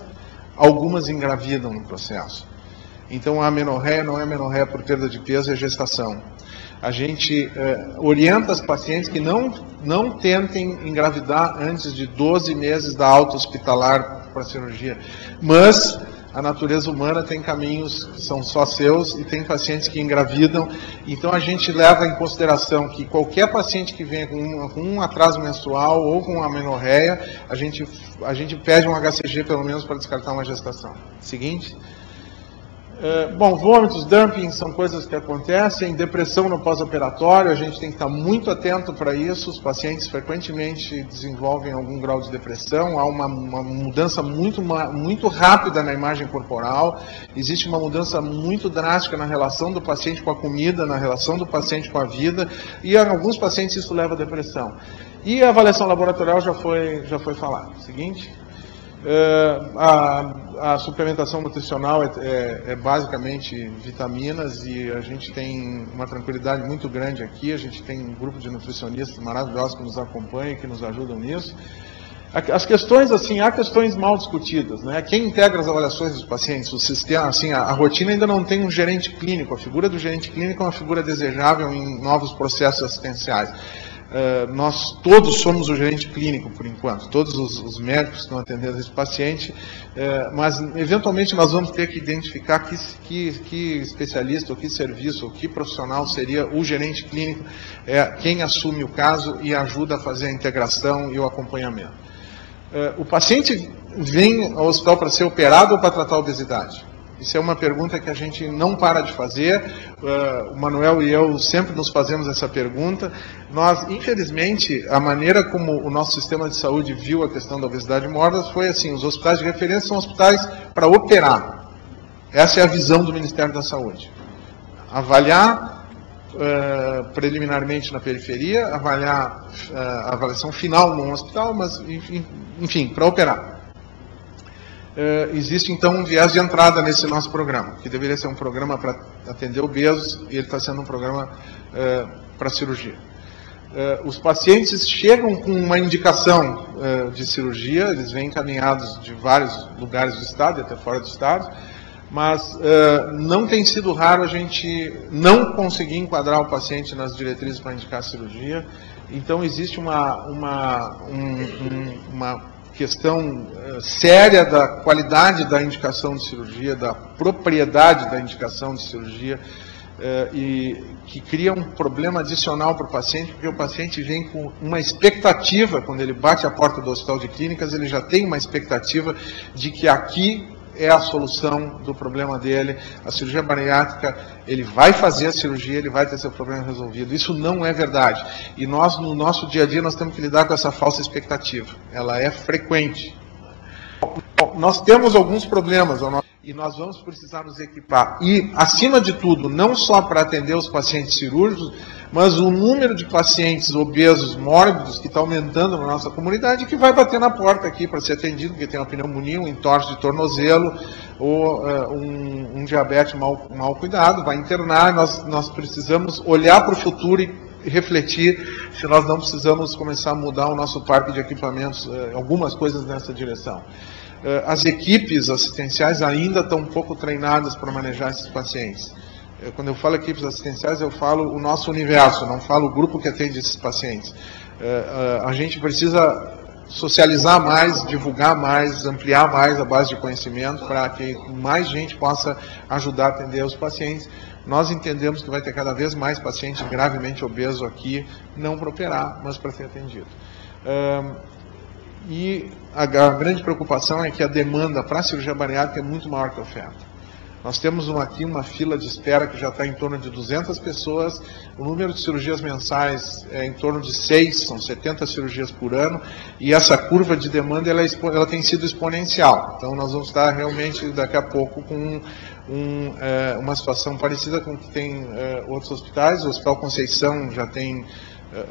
algumas engravidam no processo. Então a amenorreia não é amenorreia por perda de peso, é gestação. A gente orienta as pacientes que não tentem engravidar antes de 12 meses da alta hospitalar para a cirurgia. Mas a natureza humana tem caminhos que são só seus, e tem pacientes que engravidam. Então a gente leva em consideração que qualquer paciente que venha com um atraso menstrual ou com amenorreia, a gente pede um HCG pelo menos para descartar uma gestação. Seguinte. Bom, vômitos, dumping são coisas que acontecem. Depressão no pós-operatório, a gente tem que estar muito atento para isso. Os pacientes frequentemente desenvolvem algum grau de depressão. Há uma mudança muito rápida na imagem corporal. Existe uma mudança muito drástica na relação do paciente com a comida, na relação do paciente com a vida. E em alguns pacientes isso leva à depressão. E a avaliação laboratorial já foi falado. Seguinte. A suplementação nutricional é basicamente vitaminas, e a gente tem uma tranquilidade muito grande aqui. A gente tem um grupo de nutricionistas maravilhosos que nos acompanham e que nos ajudam nisso. As questões, assim, há questões mal discutidas, né? Quem integra as avaliações dos pacientes? O sistema, assim, a rotina ainda não tem um gerente clínico. A figura do gerente clínico é uma figura desejável em novos processos assistenciais. Nós todos somos o gerente clínico, por enquanto, todos os médicos que estão atendendo esse paciente, mas eventualmente nós vamos ter que identificar que especialista, ou que serviço, ou que profissional seria o gerente clínico, quem assume o caso e ajuda a fazer a integração e o acompanhamento. O paciente vem ao hospital para ser operado ou para tratar a obesidade? Isso é uma pergunta que a gente não para de fazer. O Manuel e eu sempre nos fazemos essa pergunta. Nós, infelizmente, a maneira como o nosso sistema de saúde viu a questão da obesidade mórbida foi assim: os hospitais de referência são hospitais para operar. Essa é a visão do Ministério da Saúde. Avaliar preliminarmente na periferia, avaliar a avaliação final num hospital, mas, enfim, para operar. Existe então um viés de entrada nesse nosso programa, que deveria ser um programa para atender obesos, e ele está sendo um programa para cirurgia. Os pacientes chegam com uma indicação de cirurgia, eles vêm encaminhados de vários lugares do estado e até fora do estado, mas não tem sido raro a gente não conseguir enquadrar o paciente nas diretrizes para indicar a cirurgia. Então existe uma questão séria da qualidade da indicação de cirurgia, da propriedade da indicação de cirurgia, e que cria um problema adicional para o paciente, porque o paciente vem com uma expectativa, quando ele bate a porta do hospital de clínicas, ele já tem uma expectativa de que aqui é a solução do problema dele, a cirurgia bariátrica, ele vai fazer a cirurgia, ele vai ter seu problema resolvido. Isso não é verdade. E nós, no nosso dia a dia, nós temos que lidar com essa falsa expectativa. Ela é frequente. Nós temos alguns problemas, e nós vamos precisar nos equipar. E, acima de tudo, não só para atender os pacientes cirúrgicos, mas o número de pacientes obesos mórbidos que está aumentando na nossa comunidade, que vai bater na porta aqui para ser atendido, porque tem uma pneumonia, um entorse de tornozelo, ou um diabetes mal cuidado, vai internar. Nós precisamos olhar para o futuro e refletir se nós não precisamos começar a mudar o nosso parque de equipamentos, algumas coisas nessa direção. As equipes assistenciais ainda estão um pouco treinadas para manejar esses pacientes. Quando eu falo equipes assistenciais, eu falo o nosso universo, não falo o grupo que atende esses pacientes. A gente precisa socializar mais, divulgar mais, ampliar mais a base de conhecimento para que mais gente possa ajudar a atender os pacientes. Nós entendemos que vai ter cada vez mais paciente gravemente obeso aqui, não para operar, mas para ser atendido. E a grande preocupação é que a demanda para a cirurgia bariátrica é muito maior que a oferta. Nós temos aqui uma fila de espera que já está em torno de 200 pessoas, o número de cirurgias mensais é em torno de 6, são 70 cirurgias por ano, e essa curva de demanda ela tem sido exponencial. Então nós vamos estar realmente daqui a pouco com uma situação parecida com o que tem outros hospitais. O Hospital Conceição já tem,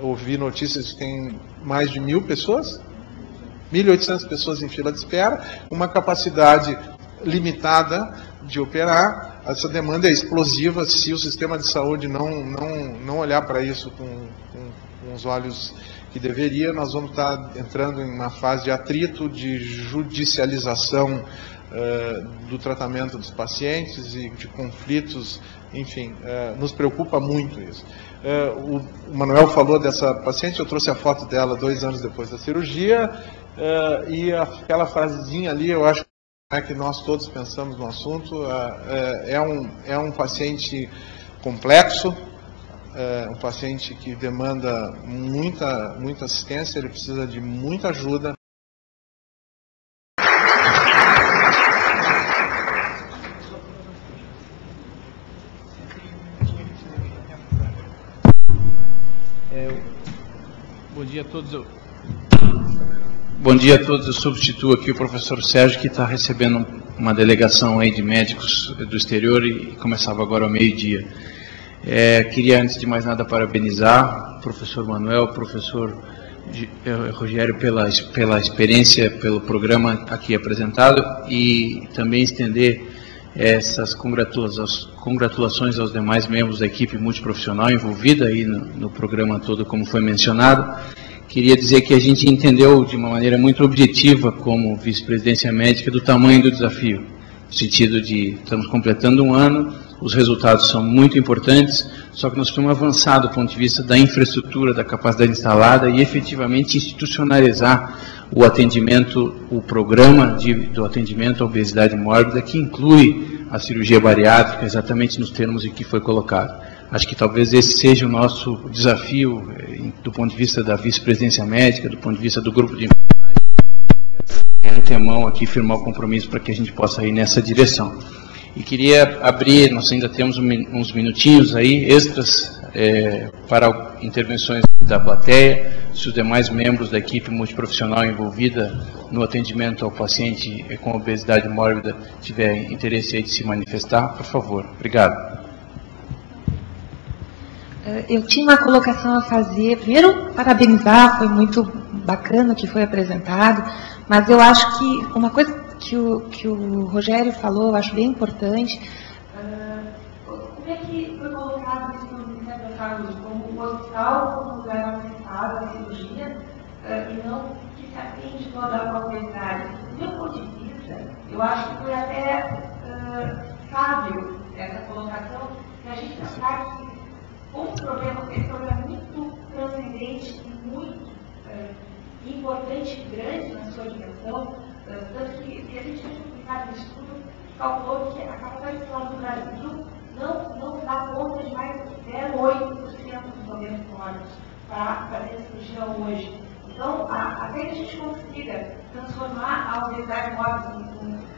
ouvi notícias que tem mais de 1.000 pessoas, 1.800 pessoas em fila de espera, uma capacidade limitada de operar. Essa demanda é explosiva se o sistema de saúde não olhar para isso com os olhos que deveria. Nós vamos estar entrando em uma fase de atrito, de judicialização do tratamento dos pacientes e de conflitos, enfim, nos preocupa muito isso. O Manuel falou dessa paciente, eu trouxe a foto dela 2 anos depois da cirurgia, e aquela frasezinha ali, eu acho que nós todos pensamos no assunto. É um paciente complexo, um paciente que demanda muita assistência, ele precisa de muita ajuda. Bom dia a todos. Bom dia a todos. Eu substituo aqui o professor Sérgio, que está recebendo uma delegação aí de médicos do exterior e começava agora ao meio-dia. Queria, antes de mais nada, parabenizar o professor Manuel, o professor Rogério pela experiência, pelo programa aqui apresentado, e também estender essas congratulações aos demais membros da equipe multiprofissional envolvida aí no programa todo, como foi mencionado. Queria dizer que a gente entendeu de uma maneira muito objetiva, como vice-presidência médica, do tamanho do desafio, no sentido de estamos completando um ano, os resultados são muito importantes, só que nós precisamos avançar do ponto de vista da infraestrutura, da capacidade instalada e efetivamente institucionalizar o atendimento, o programa do atendimento à obesidade mórbida, que inclui a cirurgia bariátrica, exatamente nos termos em que foi colocado. Acho que talvez esse seja o nosso desafio, do ponto de vista da vice-presidência médica, do ponto de vista do grupo de enfermagem. Quero, de antemão, aqui firmar o compromisso para que a gente possa ir nessa direção. E queria abrir, nós ainda temos uns minutinhos aí, extras, para intervenções da plateia. Se os demais membros da equipe multiprofissional envolvida no atendimento ao paciente com obesidade mórbida tiverem interesse aí de se manifestar, por favor. Obrigado. Eu tinha uma colocação a fazer. Primeiro, parabenizar, foi muito bacana o que foi apresentado, mas eu acho que uma coisa que o Rogério falou, eu acho bem importante. Como é que foi colocado isso no Ministério da Saúde? Como um hospital, como um lugar acessado à cirurgia, e não que se atende toda a obesidade. Do meu ponto de vista, eu acho que foi até sábio essa colocação, que a gente sabe que esse problema é muito transcendente e muito importante e grande na sua dimensão, tanto que a gente fez publicado no estudo, calculou que a capacidade fiscal do Brasil não dá conta de mais de 0,8% dos governos econômicos para fazer cirurgia hoje. Então, até que a gente consiga transformar a obesidade mórbida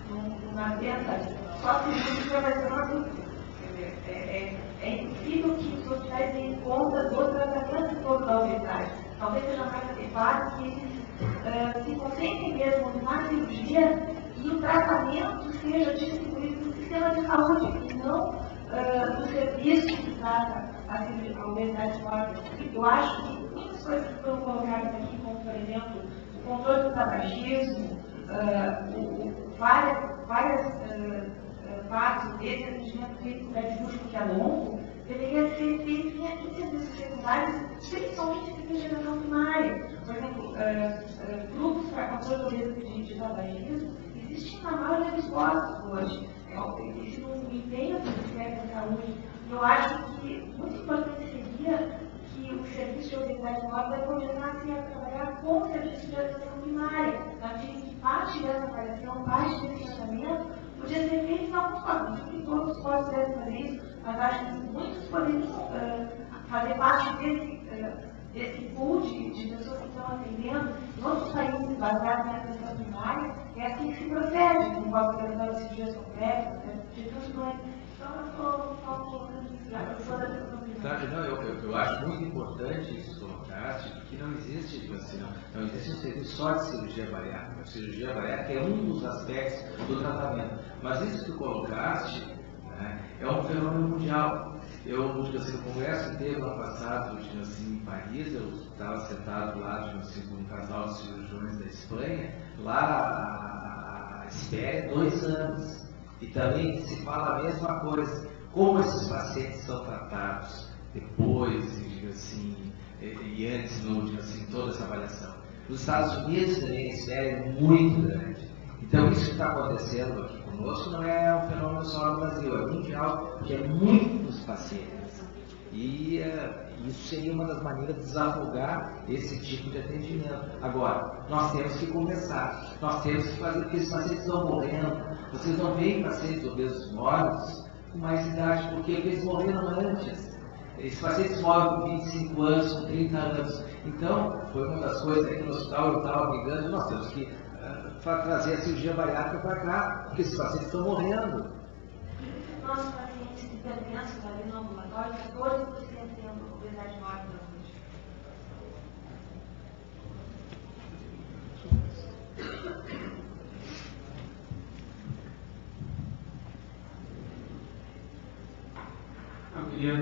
numa doença só cirúrgica, vai ser uma dúvida. É impossível que os hospitais deem conta do tratamento todo da obesidade. Talvez seja mais adequado que eles se concentrem mesmo na cirurgia e o tratamento seja distribuído no sistema de saúde e não no serviço que trata a obesidade mórbida. Eu acho que muitas coisas que foram colocadas aqui, como por exemplo o controle do tabagismo, várias partes desse atendimento clínico médico que é longo, deveria ser feito em serviços secundários, principalmente em geração primária. Por exemplo, grupos para controle de tabagismo existem na maioria dos postos hoje. Existe um empenho do Ministério da Saúde. Eu acho que muito importante seria que o serviço de obesidade mórbida começasse a trabalhar com o serviço de atenção primária, na medida em que parte dessa avaliação, parte desse tratamento, podia ser feito em alguns postos. Não que todos os postos devem fazer isso, mas acho que muitos poderiam fazer parte desse pool de pessoas que estão atendendo. Em outros países baseados na atenção primária, é assim que se procede, com o valor das cirurgias complexas, de transplante. Então, eu estou colocando isso já, professor da atenção primária. Não, eu acho muito importante isso colocar-se, porque não existe, assim, não existe um serviço só de cirurgia bariátrica. A cirurgia bariátrica é um dos aspectos do tratamento. Mas isso que tu colocaste, né, é um fenômeno mundial. Eu, no congresso inteiro, ano passado, assim, em Paris, eu estava sentado lá num casal de cirurgiões da Espanha, lá a espera é 2 anos. E também se fala a mesma coisa, como esses pacientes são tratados depois, assim, e antes, assim, toda essa avaliação. Nos Estados Unidos também a espera é muito grande. Então isso que está acontecendo aqui conosco não é um fenômeno só no Brasil, é mundial, porque é muitos pacientes. E isso seria uma das maneiras de desafogar esse tipo de atendimento. Agora, nós temos que começar, nós temos que fazer, porque esses pacientes estão morrendo. Vocês não veem pacientes obesos mórbidos com mais idade, porque eles morreram antes. Esses pacientes morrem com 25 anos, com 30 anos. Então, foi uma das coisas aqui no hospital, eu estava brigando, nós temos que trazer a cirurgia bariátrica para cá, porque esses pacientes estão morrendo. Nossos pacientes hipertensos ali no ambulatório, 14% têm obesidade mórbida hoje. Eu queria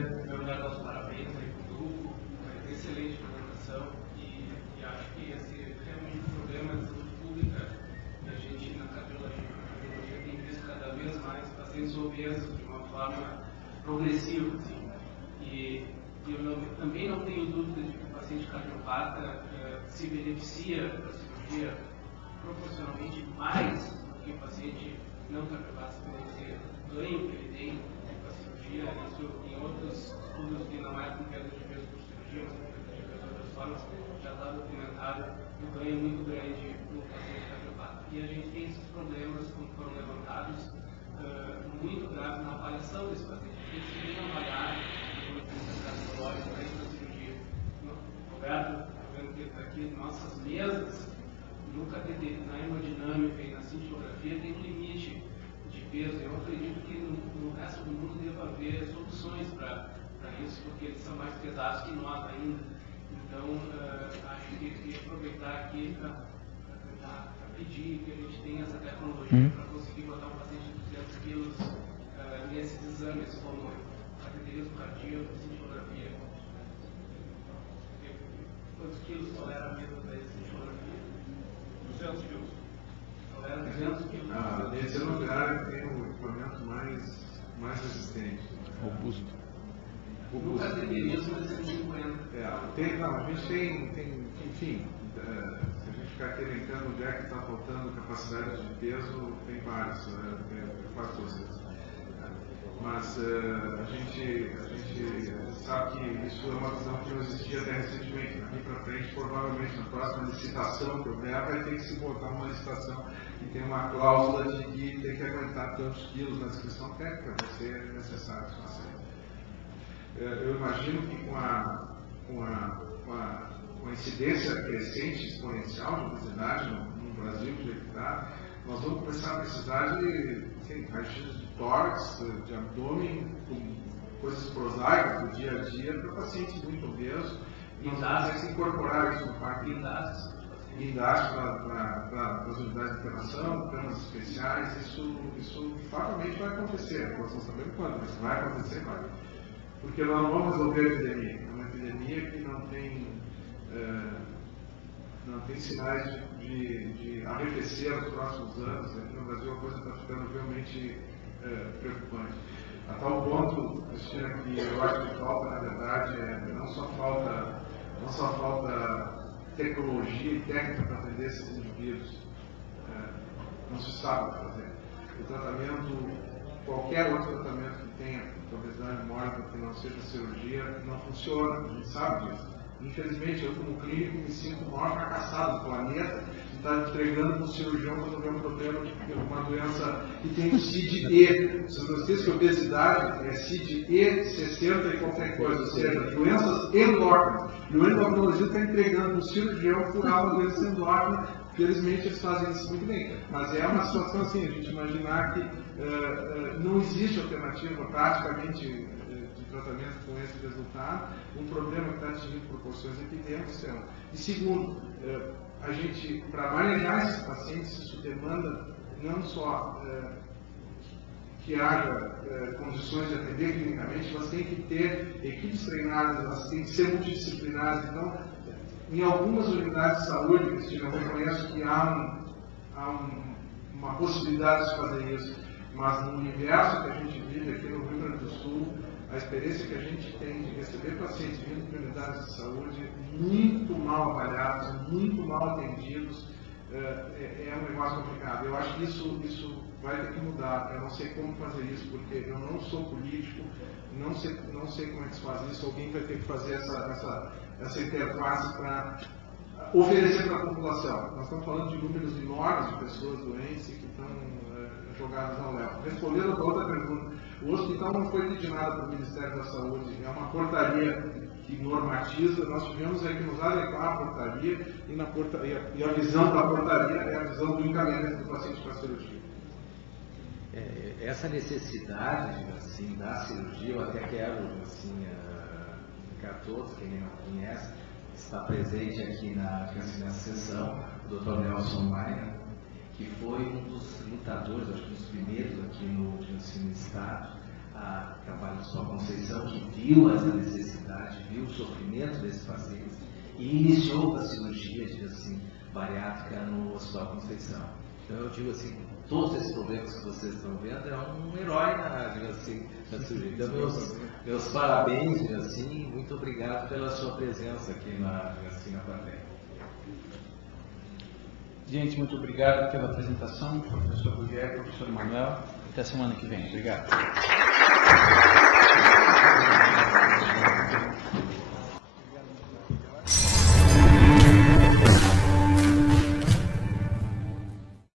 dar os parabéns aí para o grupo, excelente apresentação e acho que esse realmente um problema de saúde pública que a gente na cardiologia tem visto cada vez mais pacientes obesos de uma forma progressiva. Assim. E eu também não tenho dúvida de que o paciente cardiopata se beneficia da cirurgia proporcionalmente mais do que o paciente não cardiopata se beneficia do ganho que ele tem com a cirurgia. Isso em outros estudos que não é com perda de peso por cirurgia, mas com perda de peso de outras formas, já está documentado o ganho muito grande no paciente cardiopata. E a gente tem esses problemas, como foram levantados, muito graves na avaliação desse paciente. Eles queriam avaliar o cardiológico para ir para a cirurgia. Roberto, está vendo que aqui nossas mesas, no cateterismo, na hemodinâmica e na cintilografia, tem um limite de peso. Eu acredito que no resto do mundo deva haver soluções para isso, porque eles são mais pesados que nós ainda. Então, acho que queria aproveitar aqui para pedir que a gente tenha essa tecnologia para conseguir botar um paciente de 200 quilos nesses exames, como cateterismo cardíaco, cintilografia. Quantos quilos tolera a mesa para essa cintilografia? 200 quilos. Tolera 200 quilos. A terceira nuclear tem o equipamento mais resistente. Robusto. No cateterismo é 150. A gente tem, enfim, se a gente ficar aqui brincando onde é que está faltando capacidade de peso, tem vários, quase todos. Mas a gente sabe que isso é uma visão que não existia até recentemente. Daqui para frente, provavelmente, na próxima licitação que houver, vai ter que se botar uma licitação que tem uma cláusula de que tem que aguentar tantos quilos na descrição técnica, vai ser necessário isso na série. Eu imagino que com a incidência crescente, exponencial de obesidade no Brasil, do jeito que está, nós vamos começar a precisar de raio-x de tórax, de abdômen, com coisas prosaicas do dia a dia para pacientes muito obesos. E nós vamos ter que incorporar isso no parque guindastes para as unidades de internação, camas especiais. Isso fatalmente vai acontecer. Nós não sabemos quando, mas vai acontecer, vai. Porque nós não vamos resolver a epidemia. É uma epidemia que não tem sinais de arrefecer nos próximos anos. Aqui no Brasil a coisa está ficando realmente preocupante. A tal ponto, Cristina, que eu acho que falta, na verdade, não só falta tecnologia e técnica para atender esses indivíduos. Não se sabe o que fazer. O tratamento, qualquer outro tratamento que tenha obesidade mórbida, que não seja cirurgia, não funciona. A gente sabe disso. Infelizmente, eu como clínico me sinto o maior fracassado do planeta e está entregando para o cirurgião quando vê um problema de uma doença que tem o CID-E. Vocês não esqueçam que a obesidade é CID-E 60 e qualquer coisa, ou seja, doenças endócrinas. E o endocrinologista está entregando para o cirurgião curar uma doença endócrina. Felizmente eles fazem isso muito bem. Mas é uma situação assim, a gente imaginar que não existe alternativa praticamente de tratamento com esse resultado, um problema que está atingindo proporções epidêmicas. E segundo, a gente, para manejar esses pacientes, isso demanda não só que haja condições de atender clinicamente, mas tem que ter equipes treinadas, elas têm que ser multidisciplinares. Então, em algumas unidades de saúde, Cristina, eu reconheço que há uma possibilidade de fazer isso, mas no universo que a gente vive aqui no Rio Grande do Sul, a experiência que a gente tem de receber pacientes vindo de unidades de saúde muito mal avaliados, muito mal atendidos, é um negócio complicado. Eu acho que isso vai ter que mudar. Eu não sei como fazer isso, porque eu não sou político, não sei como é que se faz isso. Alguém vai ter que fazer essa interface para oferecer para a população. Nós estamos falando de números enormes de pessoas doentes que estão jogadas ao léu. Respondendo a outra pergunta, o hospital não foi destinado para o Ministério da Saúde, é uma portaria que normatiza. Nós tivemos que nos adequar à portaria e a visão da portaria é a visão do encaminhamento do paciente para a cirurgia. Essa necessidade assim, da cirurgia, eu até quero assim, indicar a todos, quem não conhece, está presente aqui nessa sessão, o Dr. Nelson Maia, que foi um dos lutadores, acho que um dos primeiros aqui no ensino Estado, a trabalho de Sua Conceição, que viu essa necessidade, viu o sofrimento desses pacientes e iniciou a cirurgia bariátrica no Hospital Conceição. Então eu digo assim, todos esses problemas que vocês estão vendo é um herói na cirurgia. Então meus parabéns, muito obrigado pela sua presença aqui na plateia. Gente, muito obrigado pela apresentação, professor Rogério, professor Manuel. Até semana que vem. Obrigado.